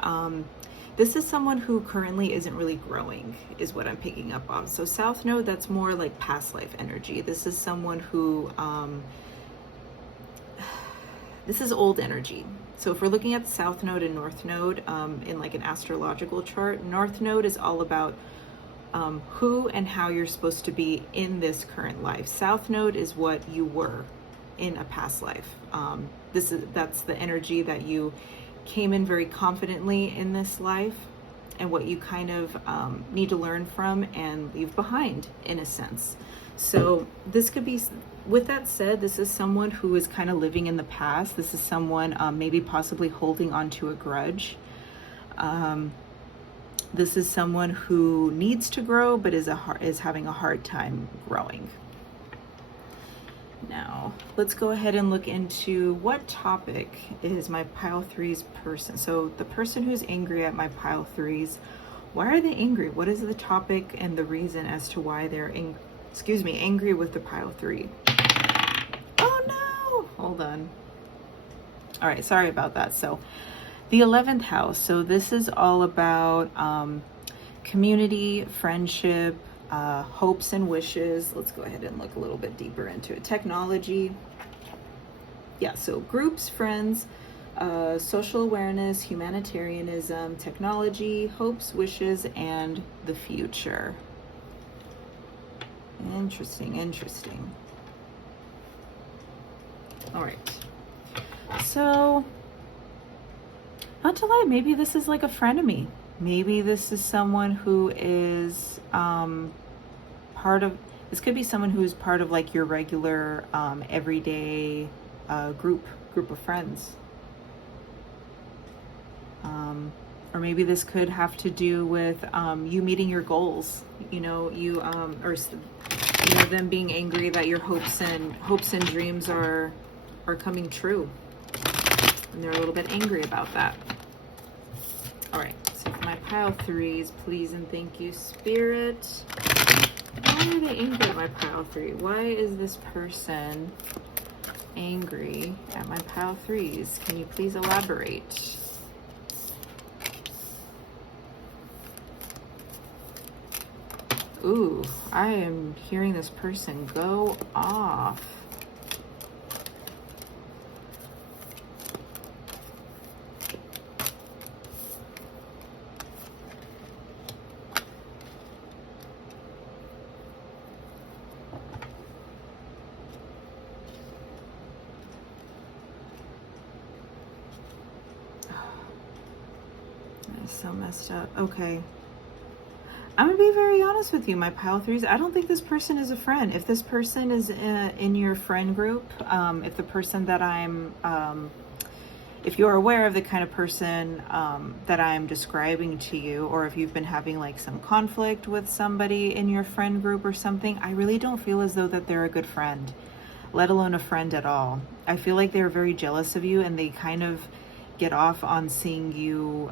this is someone who currently isn't really growing, is what I'm picking up on. So South Node, that's more like past life energy. This is someone who, this is old energy. So if we're looking at South Node and North Node in like an astrological chart, North Node is all about who and how you're supposed to be in this current life. South Node is what you were in a past life. That's the energy that you came in very confidently in this life, and what you kind of need to learn from and leave behind, in a sense. So this could be, with that said, this is someone who is kind of living in the past. This is someone maybe possibly holding on to a grudge. This is someone who needs to grow but is having a hard time growing. Now, let's go ahead and look into what topic is my pile threes person. So the person who's angry at my pile threes, why are they angry? What is the topic and the reason as to why they're angry with the pile three? Oh no, hold on. All right, sorry about that. So the 11th house. So this is all about community, friendship, hopes and wishes. Let's go ahead and look a little bit deeper into it. Technology. Yeah, so groups, friends, social awareness, humanitarianism, technology, hopes, wishes, and the future. Interesting. All right. So, not to lie, maybe this is like a frenemy. Maybe this is someone who is this could be someone who's part of like your regular everyday group of friends. Or maybe this could have to do with you meeting your goals, or them being angry that your hopes and dreams are coming true. And they're a little bit angry about that. All right, so for my pile threes, please and thank you, Spirit. Why are they angry at my pile three? Why is this person angry at my pile threes? Can you please elaborate? Ooh, I am hearing this person go off. So messed up. Okay, I'm gonna be very honest with you, my pile threes. I don't think this person is a friend. If this person is in your friend group, if the person that if you're aware of the kind of person that I'm describing to you, or if you've been having like some conflict with somebody in your friend group or something, I really don't feel as though that they're a good friend, let alone a friend at all. I feel like they're very jealous of you, and they kind of get off on seeing you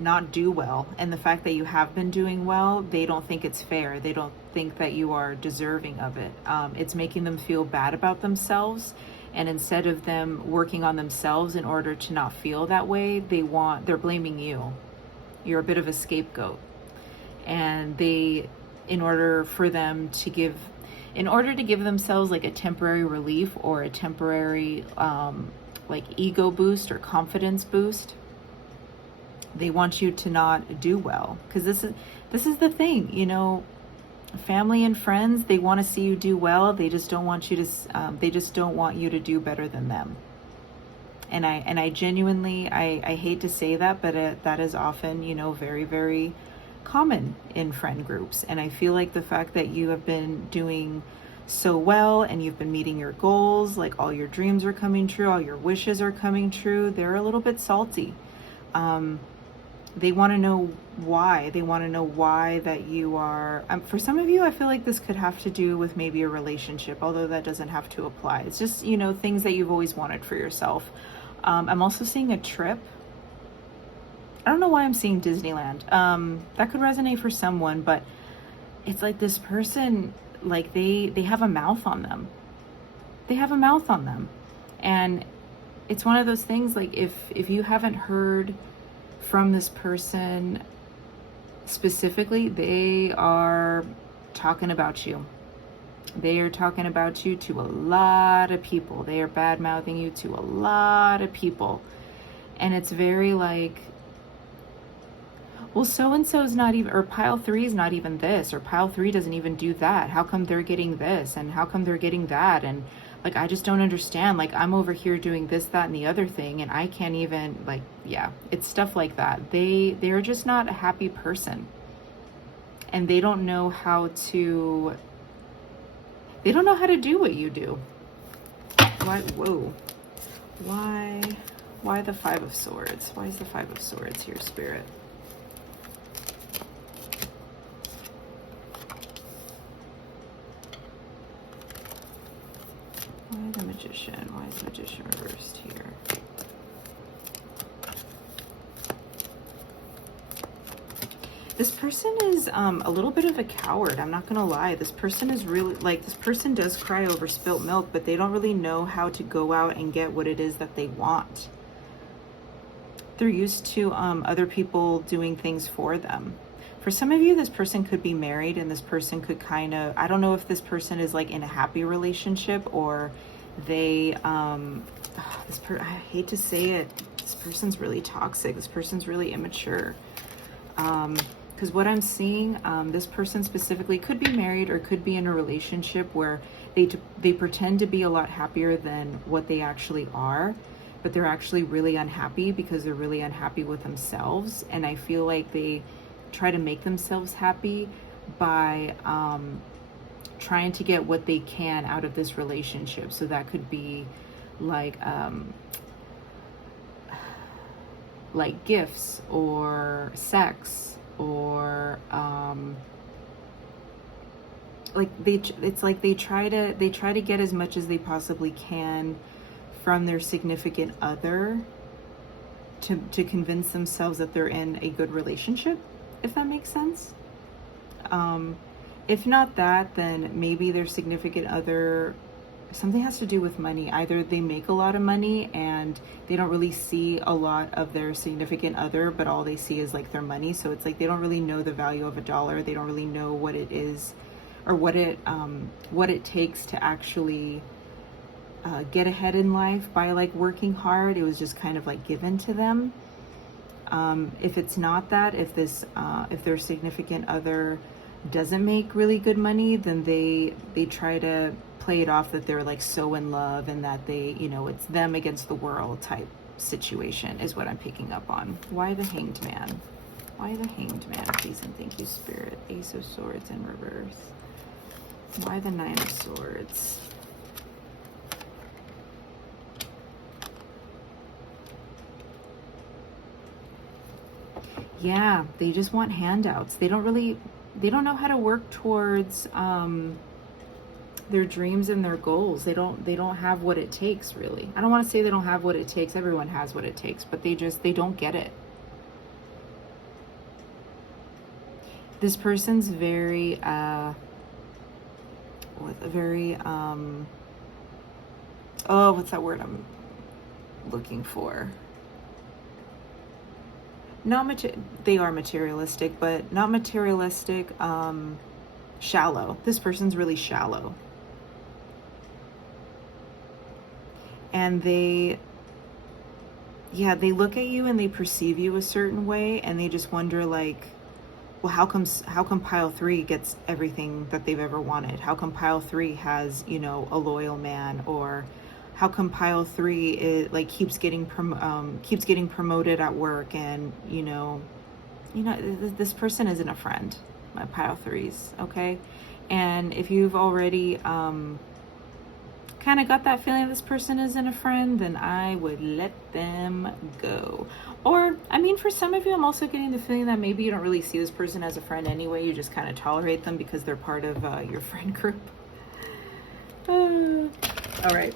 not do well, and the fact that you have been doing well, they don't think it's fair. They don't think that you are deserving of it. It's making them feel bad about themselves, and instead of them working on themselves in order to not feel that way, they're blaming you. You're a bit of a scapegoat, and in order to give themselves like a temporary relief or a temporary like ego boost or confidence boost, they want you to not do well. Because this is the thing, family and friends, they want to see you do well. They just don't want you to do better than them. And I genuinely, I hate to say that, but that is often, very, very common in friend groups. And I feel like the fact that you have been doing so well and you've been meeting your goals, like all your dreams are coming true, all your wishes are coming true, they're a little bit salty. They want to know why. They want to know why that you are, for some of you, I feel like this could have to do with maybe a relationship, although that doesn't have to apply. It's just, things that you've always wanted for yourself. I'm also seeing a trip. I don't know why I'm seeing Disneyland. That could resonate for someone, but it's like this person, like they have a mouth on them. They have a mouth on them. And it's one of those things, like if you haven't heard from this person specifically, they are talking about you. They are talking about you to a lot of people. They are bad-mouthing you to a lot of people. And it's very like, well, so-and-so's not even, or pile three is not even this, or pile three doesn't even do that. How come they're getting this? And how come they're getting that? And Like, I just don't understand. Like, I'm over here doing this, that, and the other thing, and I can't even, like, yeah, it's stuff like that. They're just not a happy person. And they don't know how to do what you do. Why, whoa. Why the Five of Swords? Why is the Five of Swords here, Spirit? Why the Magician? Why is the Magician reversed here? This person is a little bit of a coward. I'm not gonna lie. This person is really, like, this person does cry over spilt milk, but they don't really know how to go out and get what it is that they want. They're used to other people doing things for them. For some of you, this person could be married, and this person could kind of, I don't know if this person is like in a happy relationship, or they, I hate to say it, this person's really toxic. This person's really immature. Because what I'm seeing, this person specifically could be married or could be in a relationship where they pretend to be a lot happier than what they actually are, but they're actually really unhappy because they're really unhappy with themselves. And I feel like they try to make themselves happy by trying to get what they can out of this relationship. So that could be like gifts or sex, or it's like they try to get as much as they possibly can from their significant other to convince themselves that they're in a good relationship, if that makes sense. If not that, then maybe their significant other, something has to do with money. Either they make a lot of money and they don't really see a lot of their significant other, but all they see is like their money. So it's like they don't really know the value of a dollar. They don't really know what it is, or what it takes to actually get ahead in life by like working hard. It was just kind of like given to them. If it's not that, if their significant other doesn't make really good money, then they try to play it off that they're like so in love, and that they, you know, it's them against the world type situation is what I'm picking up on. Why the Hanged Man? Why the Hanged Man, please and thank you, Spirit? Ace of Swords in reverse. Why the Nine of Swords? Yeah, they just want handouts. They don't know how to work towards their dreams and their goals. They don't have what it takes, really. I don't want to say they don't have what it takes. Everyone has what it takes, but they don't get it. This person's very what's that word I'm looking for? They are materialistic, but not materialistic, shallow. This person's really shallow. And they look at you and they perceive you a certain way, and they just wonder, like, well, how come pile 3 gets everything that they've ever wanted? How come pile 3 has, you know, a loyal man? Or how come pile 3 is like keeps getting promoted at work? And you know this person isn't a friend, my pile 3s, okay? And if you've already kind of got that feeling this person isn't a friend, then I would let them go. Or, I mean, for some of you, I'm also getting the feeling that maybe you don't really see this person as a friend anyway. You just kind of tolerate them because they're part of your friend group. All right.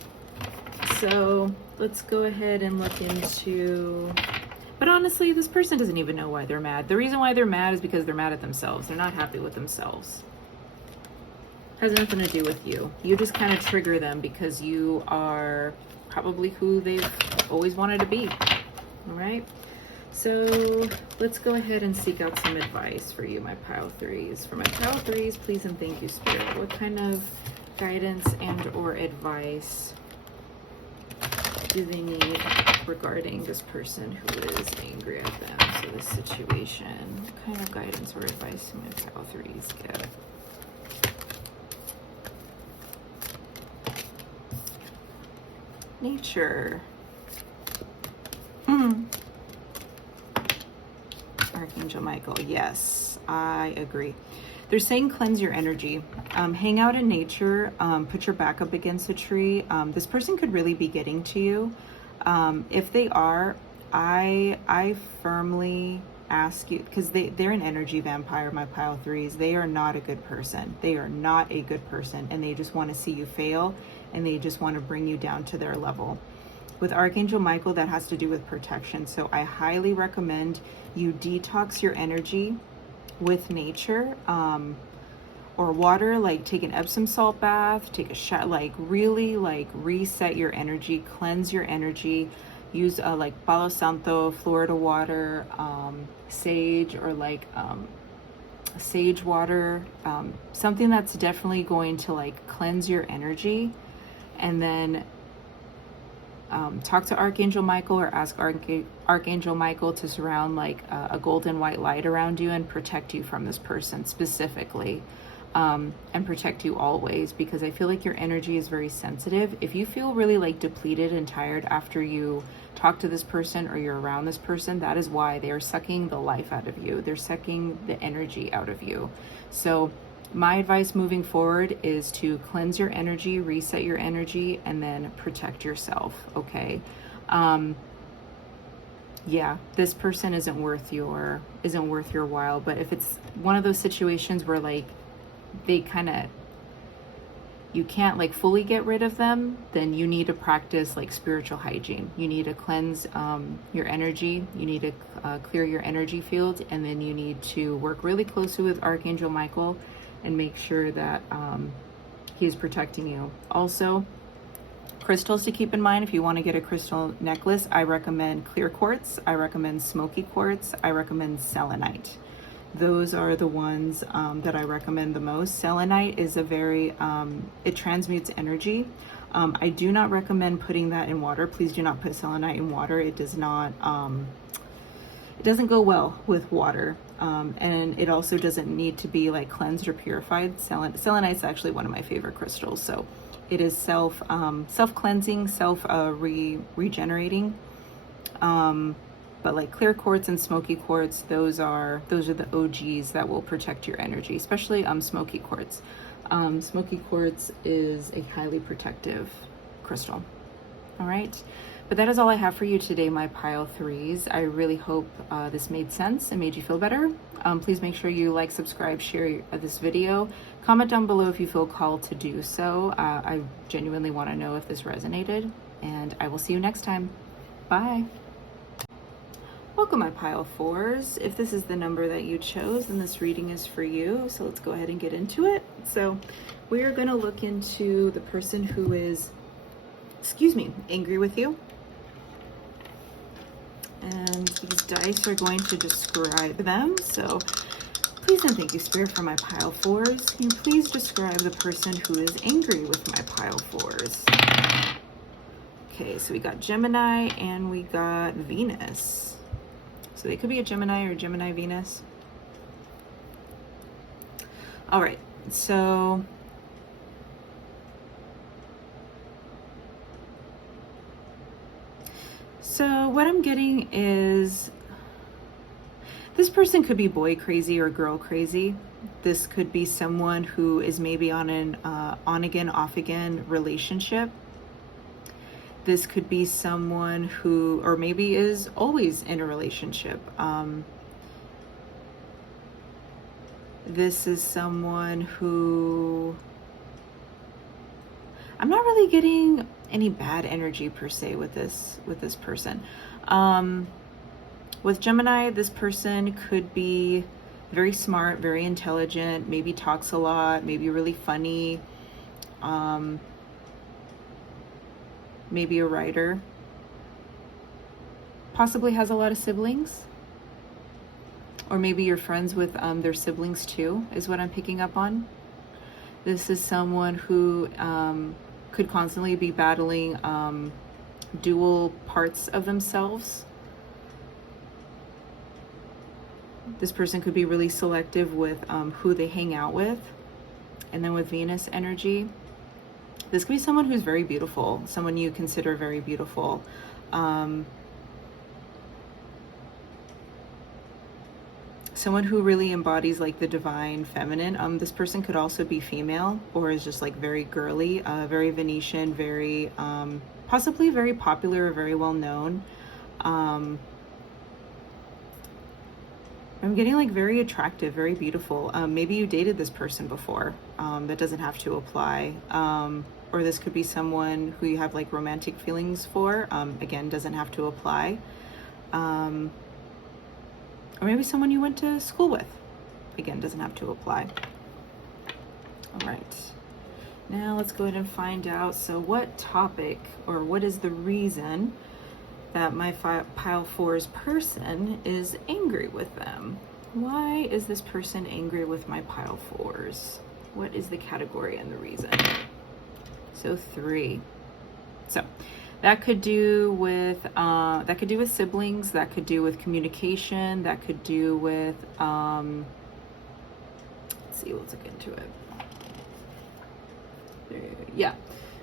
So let's go ahead and look into, but honestly, this person doesn't even know why they're mad. The reason why they're mad is because they're mad at themselves. They're not happy with themselves. Has nothing to do with you. You just kind of trigger them because you are probably who they've always wanted to be. All right. So let's go ahead and seek out some advice for you, my pile 3s. For my pile 3s, please and thank you, Spirit. What kind of guidance and or advice do they need regarding this person who is angry at them? So this situation, what kind of guidance or advice do my pile 3s get? Nature. Archangel Michael. Yes, I agree. They're saying cleanse your energy. Hang out in nature. Put your back up against a tree. This person could really be getting to you. If they are, I firmly ask you, because they're an energy vampire, my pile threes. They are not a good person. They are not a good person, and they just want to see you fail, and they just want to bring you down to their level. With Archangel Michael, that has to do with protection. So I highly recommend you detox your energy with nature, or water, like take an Epsom salt bath, take a shower, like really like reset your energy, cleanse your energy. Use like Palo Santo, Florida water, sage, or like sage water, something that's definitely going to like cleanse your energy. And then talk to Archangel Michael, or ask Archangel Michael to surround like a golden white light around you and protect you from this person specifically, and protect you always, because I feel like your energy is very sensitive. If you feel really like depleted and tired after you talk to this person or you're around this person, that is why they are sucking the life out of you. They're sucking the energy out of you. So my advice moving forward is to cleanse your energy, reset your energy, and then protect yourself, okay? Yeah, this person isn't worth your while. But if it's one of those situations where like they kind of, you can't like fully get rid of them, then you need to practice like spiritual hygiene. You need to cleanse your energy. You need to clear your energy field, and then you need to work really closely with Archangel Michael and make sure that he's protecting you. Also, crystals to keep in mind. If you want to get a crystal necklace, I recommend clear quartz, I recommend smoky quartz, I recommend selenite. Those are the ones that I recommend the most. Selenite is a very, it transmutes energy. I do not recommend putting that in water. Please do not put selenite in water. It does not, it doesn't go well with water. And it also doesn't need to be like cleansed or purified. Selenite is actually one of my favorite crystals. So it is self-cleansing, regenerating. But like clear quartz and smoky quartz, those are the OGs that will protect your energy, especially smoky quartz. Smoky quartz is a highly protective crystal. All right. But that is all I have for you today, my pile threes. I really hope this made sense and made you feel better. Please make sure you like, subscribe, share this video. Comment down below if you feel called to do so. I genuinely want to know if this resonated, and I will see you next time. Bye. Welcome, my pile fours. If this is the number that you chose, then this reading is for you. So let's go ahead and get into it. So we are going to look into the person who is, angry with you. And these dice are going to describe them. So please and thank you, Spirit, for my pile fours. Can you please describe the person who is angry with my pile fours? Okay, so we got Gemini and we got Venus. So they could be a Gemini or Gemini Venus. All right, so what I'm getting is this person could be boy crazy or girl crazy. This could be someone who is maybe on an on again, off again relationship. This could be someone who, or maybe is always in a relationship. This is someone who, I'm not really getting any bad energy per se with this person. With Gemini, this person could be very smart, very intelligent, maybe talks a lot, maybe really funny. Maybe a writer, possibly has a lot of siblings, or maybe you're friends with their siblings too, is what I'm picking up on. This is someone who could constantly be battling dual parts of themselves. This person could be really selective with who they hang out with. And then with Venus energy, This could be someone who's very beautiful, someone you consider very beautiful. Someone who really embodies like the divine feminine. This person could also be female or is just like very girly, very Venetian, very possibly very popular or very well known. I'm getting like very attractive, very beautiful. Maybe you dated this person before. That doesn't have to apply. Or this could be someone who you have like romantic feelings for. Again, doesn't have to apply. Or maybe someone you went to school with. Again, doesn't have to apply. All right. Now let's go ahead and find out. So what topic or what is the reason that my pile 4's person is angry with them? Why is this person angry with my pile 4's? What is the category and the reason? So 3. So that could do with siblings, that could do with communication, that could do with let's see, let's look into it. Yeah.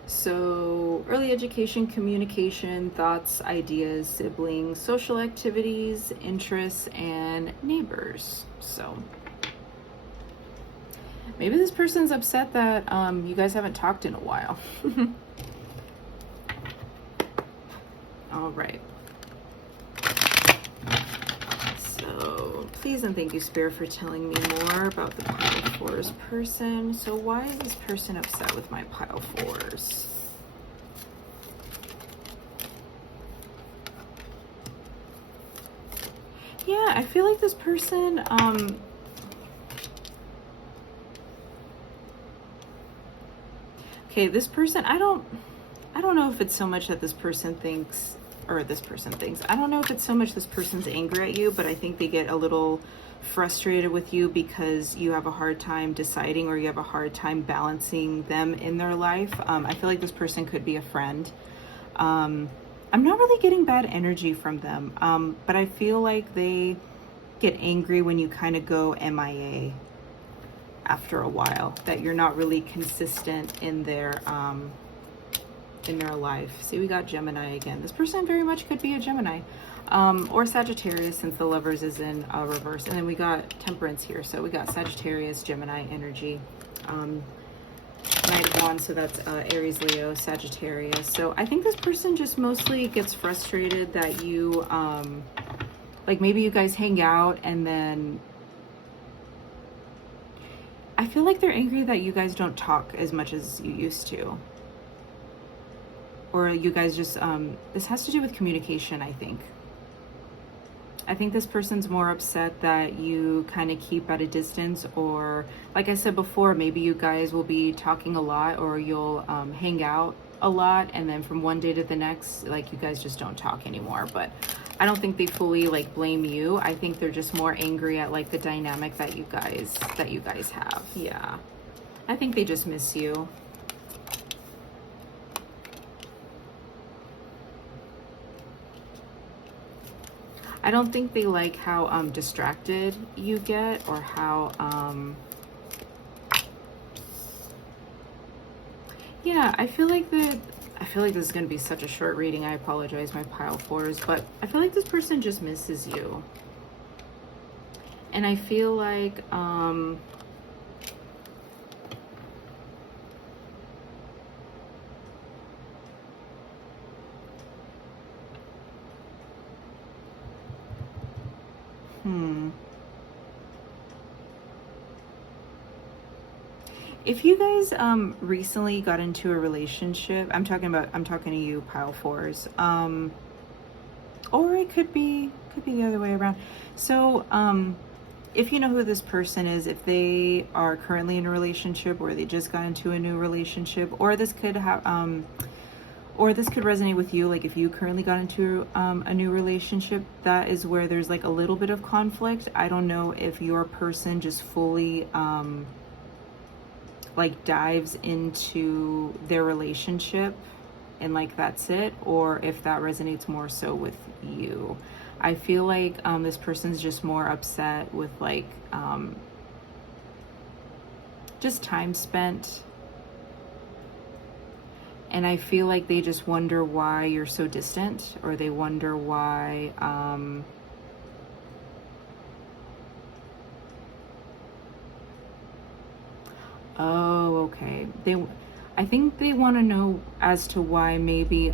So early education, communication, thoughts, ideas, siblings, social activities, interests, and neighbors. So maybe this person's upset that you guys haven't talked in a while. All right. So please and thank you, Spirit, for telling me more about the pile 4's person. So why is this person upset with my pile 4's? Yeah, I feel like this person, okay, this person, I don't know if it's so much that this person thinks, or this person thinks, I don't know if it's so much this person's angry at you, but I think they get a little frustrated with you because you have a hard time deciding, or you have a hard time balancing them in their life. I feel like this person could be a friend. I'm not really getting bad energy from them, but I feel like they get angry when you kind of go MIA after a while, that you're not really consistent in their life. See, we got Gemini again. This person very much could be a Gemini, or Sagittarius, since the Lovers is in reverse. And then we got Temperance here, so we got Sagittarius, Gemini energy. Night of Wands, so that's Aries, Leo, Sagittarius. So I think this person just mostly gets frustrated that you, like maybe you guys hang out and then I feel like they're angry that you guys don't talk as much as you used to. Or you guys just, this has to do with communication, I think. I think this person's more upset that you kind of keep at a distance, or like I said before, maybe you guys will be talking a lot, or you'll hang out a lot, and then from one day to the next, like you guys just don't talk anymore. But I don't think they fully like blame you. I think they're just more angry at like the dynamic that you guys have. Yeah. I think they just miss you. I don't think they like how distracted you get, or how yeah, I feel like this is going to be such a short reading. I apologize, my pile 4's, but I feel like this person just misses you. And I feel like if you guys recently got into a relationship, I'm talking to you, pile 4's, or it could be the other way around. So if you know who this person is, if they are currently in a relationship, or they just got into a new relationship, or this could have or this could resonate with you, like if you currently got into a new relationship, that is where there's like a little bit of conflict. I don't know if your person just fully like dives into their relationship and like that's it, or if that resonates more so with you. I feel like this person's just more upset with like just time spent And I feel like they just wonder why you're so distant, or they wonder why, oh, okay. I think they want to know as to why maybe,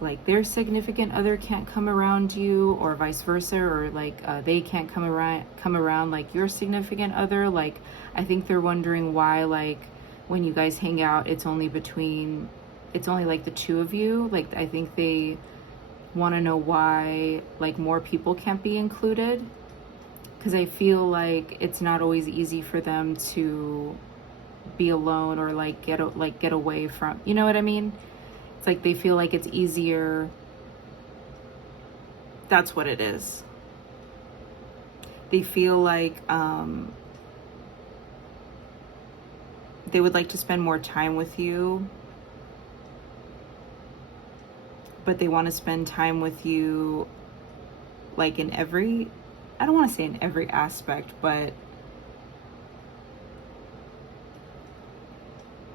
like their significant other can't come around you, or vice versa, or like they can't come around like your significant other. Like, I think they're wondering why, like, when you guys hang out, it's only like the two of you. Like, I think they want to know why, like, more people can't be included, because I feel like it's not always easy for them to be alone, or like get away from, you know what I mean? It's like they feel like it's easier. That's what it is. They feel like they would like to spend more time with you, but they want to spend time with you like in every, I don't want to say in every aspect, but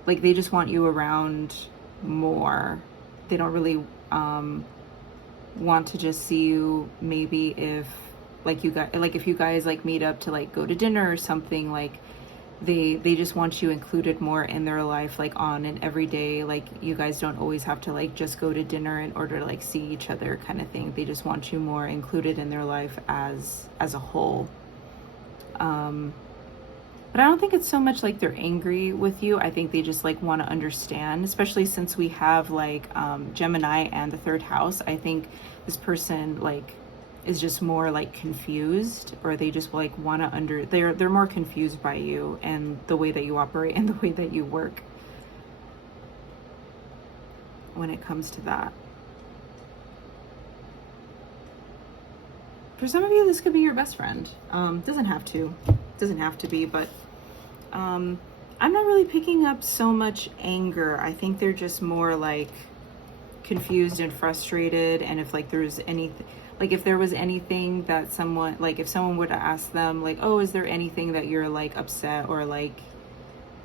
like they just want you around more. They don't really want to just see you maybe if like if you guys like meet up to like go to dinner or something, like they just want you included more in their life, like on an everyday, like you guys don't always have to like just go to dinner in order to like see each other kind of thing. They just want you more included in their life as a whole. But I don't think it's so much like they're angry with you. I think they just like want to understand, especially since we have like Gemini and the third house. I think this person like is just more like confused, or they just like want to they're more confused by you and the way that you operate and the way that you work when it comes to that. For some of you, this could be your best friend. Doesn't have to be, but I'm not really picking up so much anger. I think they're just more like confused and frustrated. And if like there's anything, like if there was anything that someone, like if someone would ask them like, oh, is there anything that you're like upset or like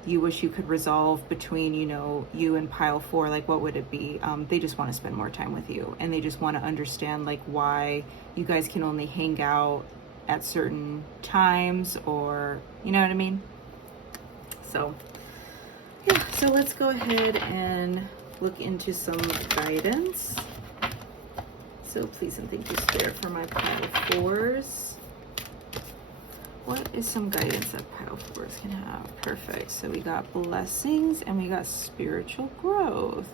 you wish you could resolve between, you know, you and pile 4, like what would it be? They just want to spend more time with you, and they just want to understand like why you guys can only hang out at certain times, or you know what I mean? So yeah, so let's go ahead and look into some guidance. So please and thank you, Spirit, for my pile 4s. What is some guidance that pile 4s can have? Perfect. So we got blessings and we got spiritual growth.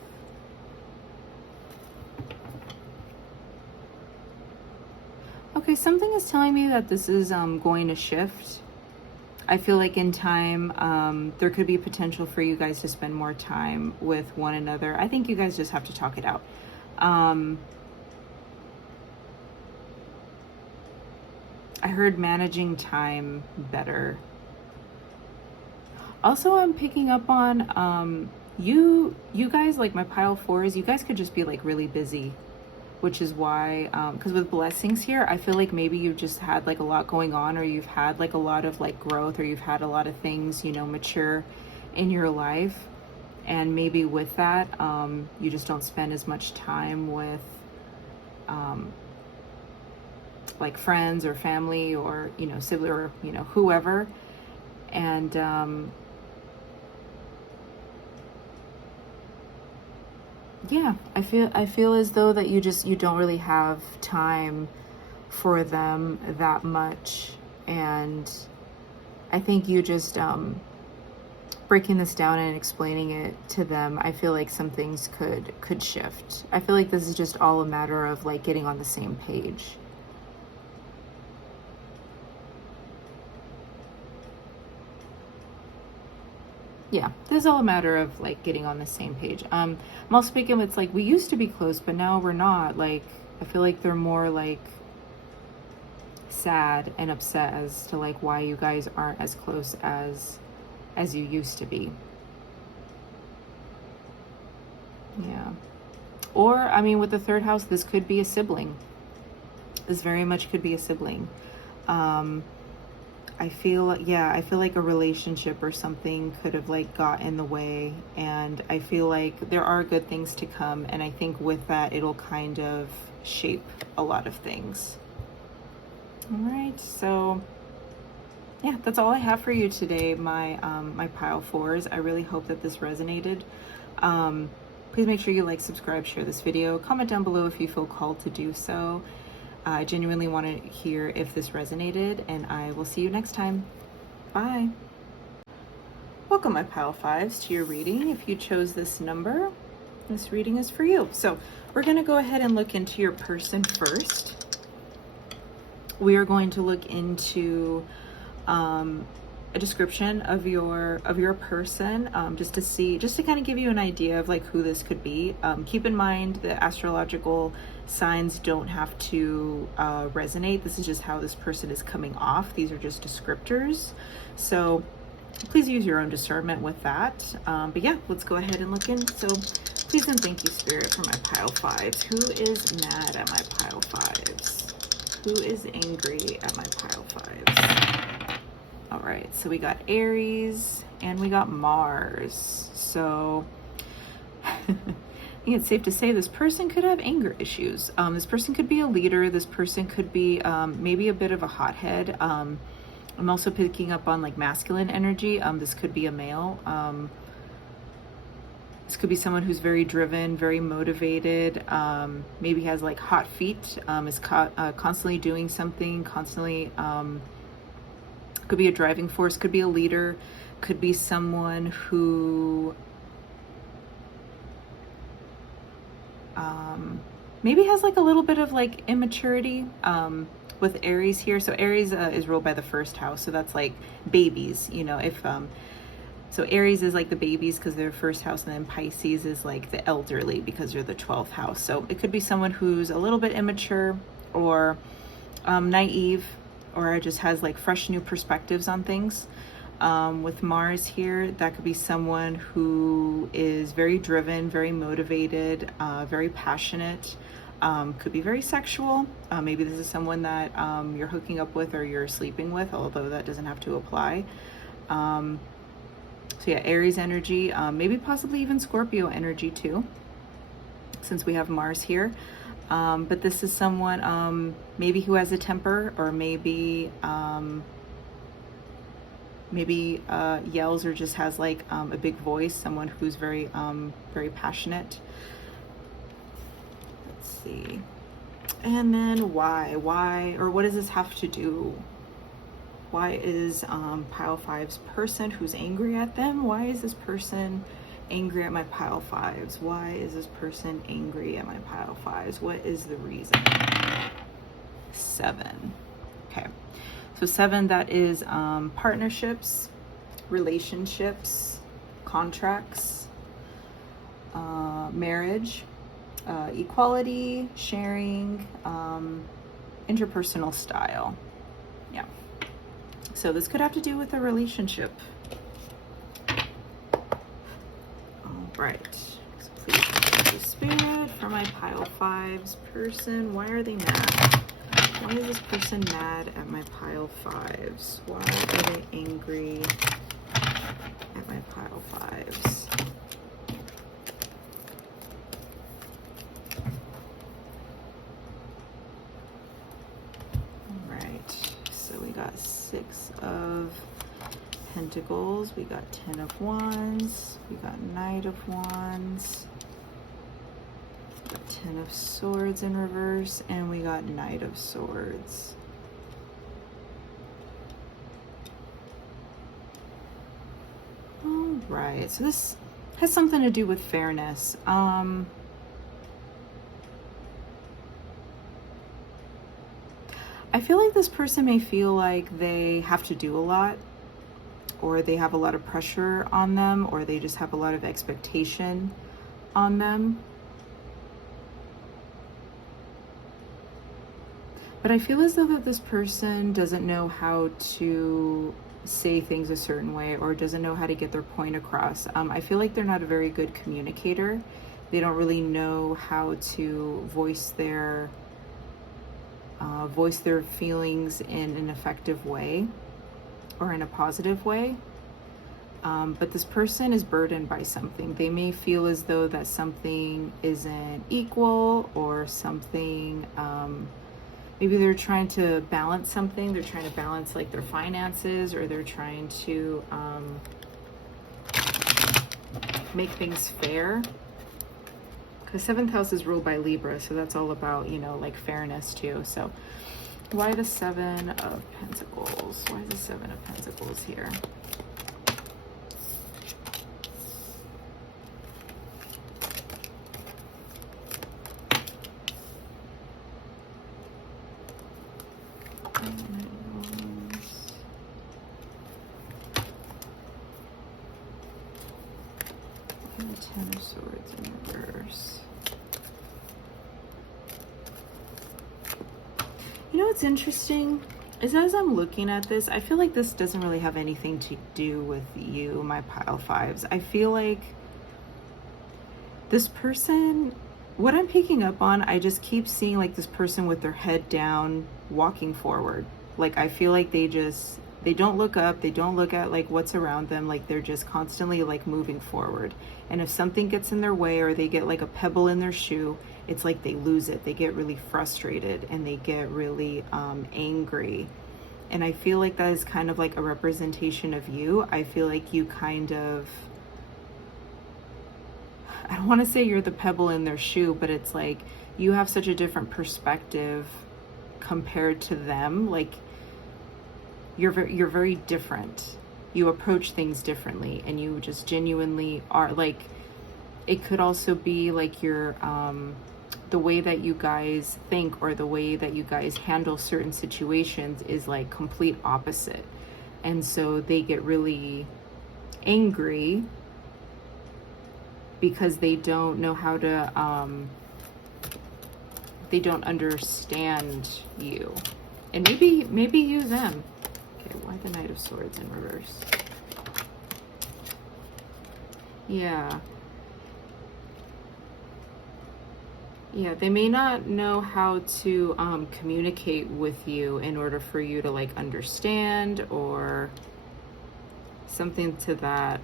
Okay, something is telling me that this is going to shift. I feel like in time, there could be potential for you guys to spend more time with one another. I think you guys just have to talk it out. I heard managing time better. Also, I'm picking up on you guys, like my pile 4s, you guys could just be like really busy, which is why, because with blessings here, I feel like maybe you've just had like a lot going on, or you've had like a lot of like growth, or you've had a lot of things, you know, mature in your life. And maybe with that, you just don't spend as much time with like friends or family, or, you know, sibling, or, you know, whoever. And yeah, I feel as though that you don't really have time for them that much. And I think you just breaking this down and explaining it to them, I feel like some things could shift. I feel like this is just all a matter of like getting on the same page. Yeah, this is all a matter of like getting on the same page. I'm also speaking, it's like we used to be close, but now we're not. Like, I feel like they're more like sad and upset as to like why you guys aren't as close as you used to be. Yeah. Or, I mean, with the third house, this could be a sibling. This very much could be a sibling. I feel, yeah, I feel like a relationship or something could have like got in the way, and I feel like there are good things to come, and I think with that it'll kind of shape a lot of things. All right, so yeah, that's all I have for you today, my my pile fours. I really hope that this resonated. Please make sure you like, subscribe, share this video, comment down below if you feel called to do so. I genuinely want to hear if this resonated, and I will see you next time. Bye. Welcome, my pile fives, to your reading. If you chose this number, this reading is for you. So we're going to go ahead and look into your person first. We are going to look into a description of your person, just to kind of give you an idea of like who this could be. Keep in mind that astrological signs don't have to resonate. This is just how this person is coming off. These are just descriptors, so please use your own discernment with that. But yeah, let's go ahead and look in. So please and thank you, Spirit, for my pile fives. Who is mad at my pile fives? Who is angry at my pile fives? All right, so we got Aries and we got Mars. So I think it's safe to say this person could have anger issues. This person could be a leader. This person could be maybe a bit of a hothead. I'm also picking up on like masculine energy. This could be a male. This could be someone who's very driven, very motivated, maybe has like hot feet, is constantly doing something, constantly... could be a driving force, could be a leader, could be someone who maybe has like a little bit of like immaturity with Aries here. So Aries is ruled by the first house, so that's like babies, you know. If so Aries is like the babies because they're first house, and then Pisces is like the elderly because they're the 12th house. So it could be someone who's a little bit immature or naive, or just has like fresh new perspectives on things. With Mars here, that could be someone who is very driven, very motivated, very passionate, could be very sexual. Maybe this is someone that you're hooking up with or you're sleeping with, although that doesn't have to apply. So yeah, Aries energy, maybe possibly even Scorpio energy too, since we have Mars here. But this is someone maybe who has a temper, or maybe yells or just has like a big voice, someone who's very very passionate. Let's see. And then why, or what does this have to do? Why is pile five's person who's angry at them? Why is this person angry at my pile fives? Why is this person angry at my pile fives? What is the reason? 7. Okay, so 7, that is partnerships, relationships, contracts, marriage, equality, sharing, interpersonal style. Yeah, so this could have to do with a relationship. Right, so please thank you, Spirit, for my pile fives person. Why are they mad? Why is this person mad at my pile fives? Why are they angry at my pile fives? All right, so we got 6 of Pentacles, we got 10 of Wands, we got Knight of Wands, we got 10 of Swords in reverse, and we got Knight of Swords. All right, so this has something to do with fairness. I feel like this person may feel like they have to do a lot, or they have a lot of pressure on them, or they just have a lot of expectation on them. But I feel as though that this person doesn't know how to say things a certain way, or doesn't know how to get their point across. I feel like they're not a very good communicator. They don't really know how to voice their feelings in an effective way. or in a positive way. But this person is burdened by something. They may feel as though that something isn't equal, or something, maybe they're trying to balance something. They're trying to balance like their finances, or they're trying to make things fair. Because 7th house is ruled by Libra, so that's all about, you know, like fairness too. So why the 7 of Pentacles? Why is the 7 of Pentacles here? And 10 of Swords in reverse. You know what's interesting is, as I'm looking at this, I feel like this doesn't really have anything to do with you, my pile fives. I feel like this person, what I'm picking up on, I just keep seeing like this person with their head down, walking forward. Like I feel like they don't look up, they don't look at like what's around them, like they're just constantly like moving forward. And if something gets in their way, or they get like a pebble in their shoe, it's like they lose it. They get really frustrated, and they get really angry. And I feel like that is kind of like a representation of you. I feel like you kind of, I don't want to say you're the pebble in their shoe, but it's like you have such a different perspective compared to them. Like you're very different. You approach things differently, and you just genuinely are. Like it could also be like your the way that you guys think, or the way that you guys handle certain situations is like complete opposite. And so they get really angry because they don't know how to they don't understand you. And maybe you them. Okay, why the Knight of Swords in reverse? Yeah. Yeah, they may not know how to communicate with you in order for you to like understand, or something to that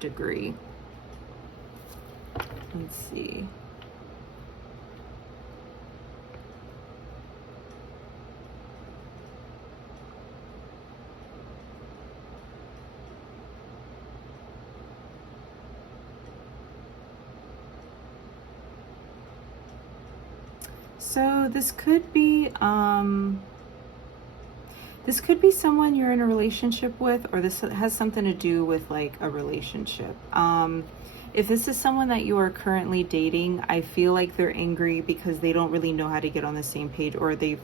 degree. Let's see. So this could be someone you're in a relationship with, or this has something to do with like a relationship. If this is someone that you are currently dating, I feel like they're angry because they don't really know how to get on the same page, or they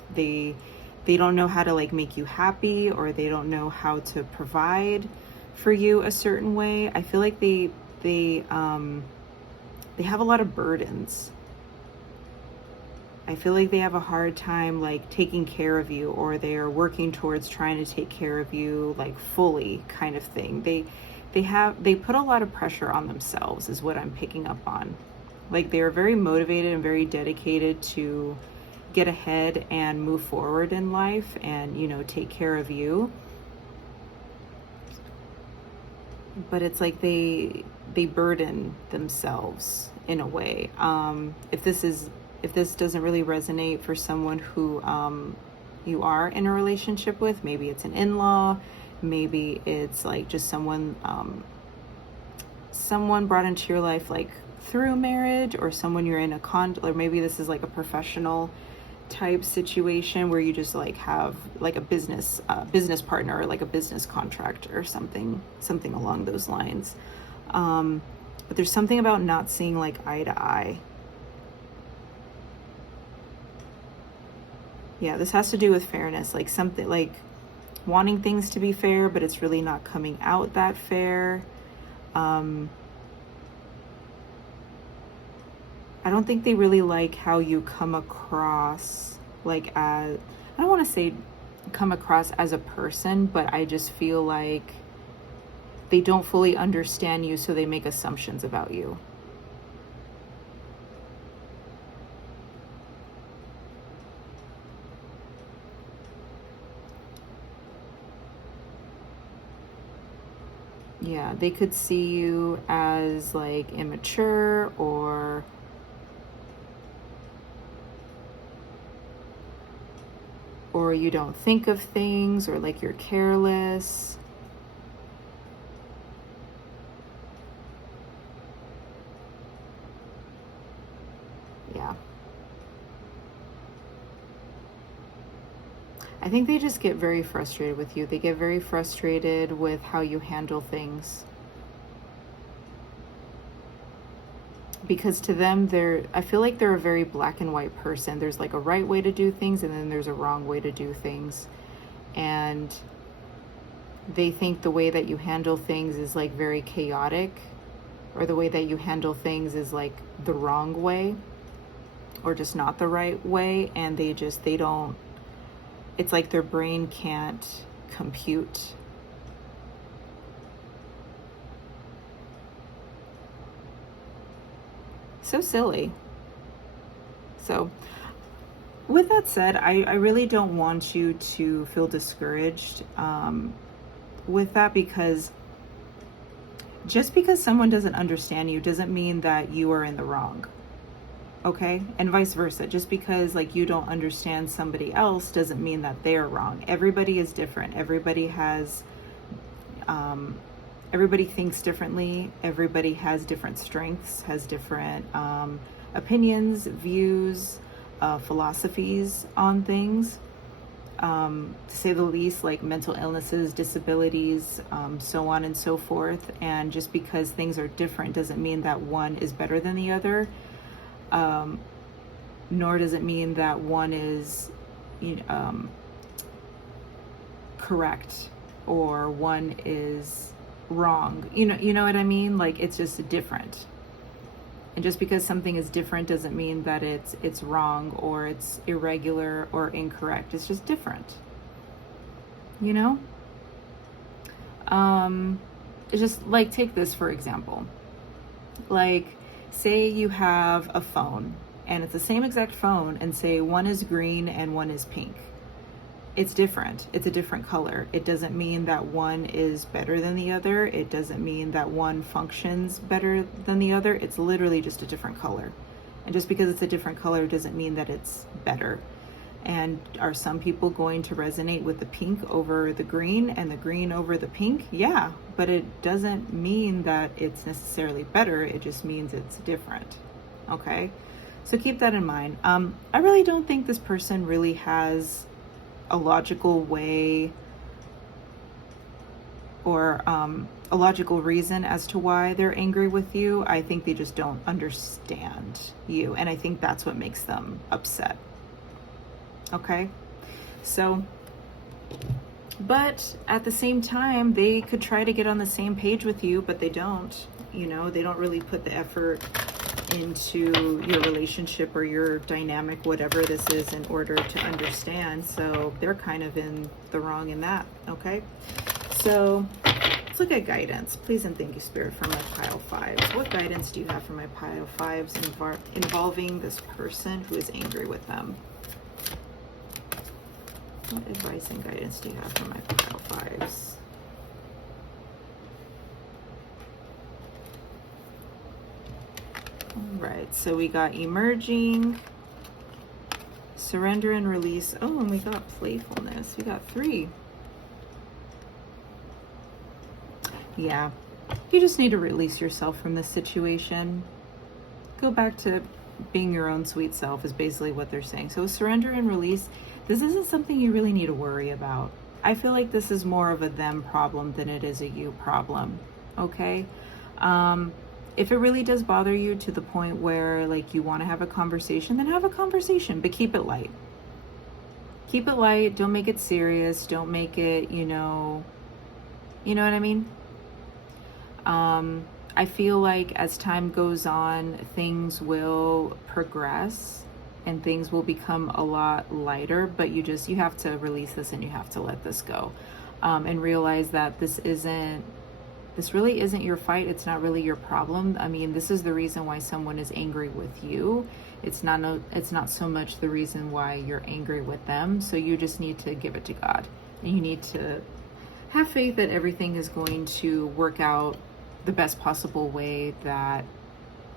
don't know how to like make you happy, or they don't know how to provide for you a certain way. I feel like they have a lot of burdens. I feel like they have a hard time like taking care of you, or they are working towards trying to take care of you like fully, kind of thing. They put a lot of pressure on themselves, is what I'm picking up on. Like they're very motivated and very dedicated to get ahead and move forward in life, and you know, take care of you. But it's like they burden themselves in a way. If this doesn't really resonate for someone who you are in a relationship with, maybe it's an in-law, maybe it's like just someone brought into your life like through marriage, or someone you're in or maybe this is like a professional type situation where you just like have like a business partner, or like a business contract or something along those lines. But there's something about not seeing like eye to eye. Yeah, this has to do with fairness, like something like wanting things to be fair, but it's really not coming out that fair. I don't think they really like how you come across, like as, I don't want to say come across as a person, but I just feel like they don't fully understand you, so they make assumptions about you. Yeah, they could see you as like immature, or you don't think of things, or like you're careless. Yeah. I think they just get very frustrated with you. They get very frustrated with how you handle things. Because to them, I feel like they're a very black and white person. There's like a right way to do things, and then there's a wrong way to do things. And they think the way that you handle things is like very chaotic, or the way that you handle things is like the wrong way, or just not the right way. And they don't, it's like their brain can't compute. So silly. So with that said, I really don't want you to feel discouraged with that, because just because someone doesn't understand you doesn't mean that you are in the wrong. Okay? And vice versa. Just because like you don't understand somebody else doesn't mean that they're wrong. Everybody is different. Everybody has everybody thinks differently. Everybody has different strengths, has different opinions, views, philosophies on things. To say the least, like mental illnesses, disabilities, so on and so forth. And just because things are different doesn't mean that one is better than the other. Nor does it mean that one is correct or one is wrong. You know what I mean? Like, it's just different. And just because something is different doesn't mean that it's wrong or it's irregular or incorrect. It's just different. You know? It's just like, take this for example. Like, say you have a phone and it's the same exact phone, and say one is green and one is pink. It's different. It's a different color. It doesn't mean that one is better than the other. It doesn't mean that one functions better than the other. It's literally just a different color. And just because it's a different color doesn't mean that it's better. And are some people going to resonate with the pink over the green and the green over the pink? Yeah, but it doesn't mean that it's necessarily better. It just means it's different. Okay? So keep that in mind. I really don't think this person really has a logical way or a logical reason as to why they're angry with you. I think they just don't understand you, and I think that's what makes them upset. Okay? So, but at the same time, they could try to get on the same page with you, but they don't. You know, they don't really put the effort into your relationship or your dynamic, whatever this is, in order to understand. So they're kind of in the wrong in that. Okay, so let's look at guidance. Please and thank you, Spirit, for my pile fives. What guidance do you have for my pile fives involving this person who is angry with them? What advice and guidance do you have for my pile fives? All right, so we got emerging, surrender and release. Oh, and we got playfulness. We got 3. Yeah, you just need to release yourself from this situation. Go back to being your own sweet self is basically what they're saying. So surrender and release. This isn't something you really need to worry about. I feel like this is more of a them problem than it is a you problem. Okay? If it really does bother you to the point where like you want to have a conversation, then have a conversation, but keep it light. Keep it light. Don't make it serious. Don't make it, you know what I mean? I feel like as time goes on, things will progress and things will become a lot lighter, but you have to release this and you have to let this go. And realize that this really isn't your fight. It's not really your problem. I mean, this is the reason why someone is angry with you. It's not so much the reason why you're angry with them. So you just need to give it to God. And you need to have faith that everything is going to work out the best possible way that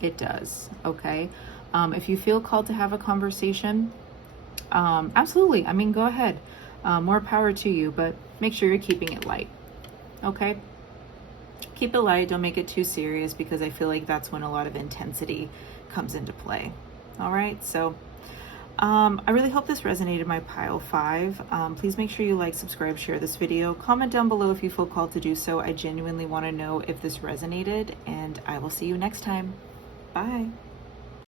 it does, okay? If you feel called to have a conversation, absolutely. I mean, go ahead. More power to you, but make sure you're keeping it light, okay? Keep it light. Don't make it too serious, because I feel like that's when a lot of intensity comes into play. All right, so I really hope this resonated, my pile 5. Please make sure you like, subscribe, share this video. Comment down below if you feel called to do so. I genuinely want to know if this resonated, and I will see you next time. Bye.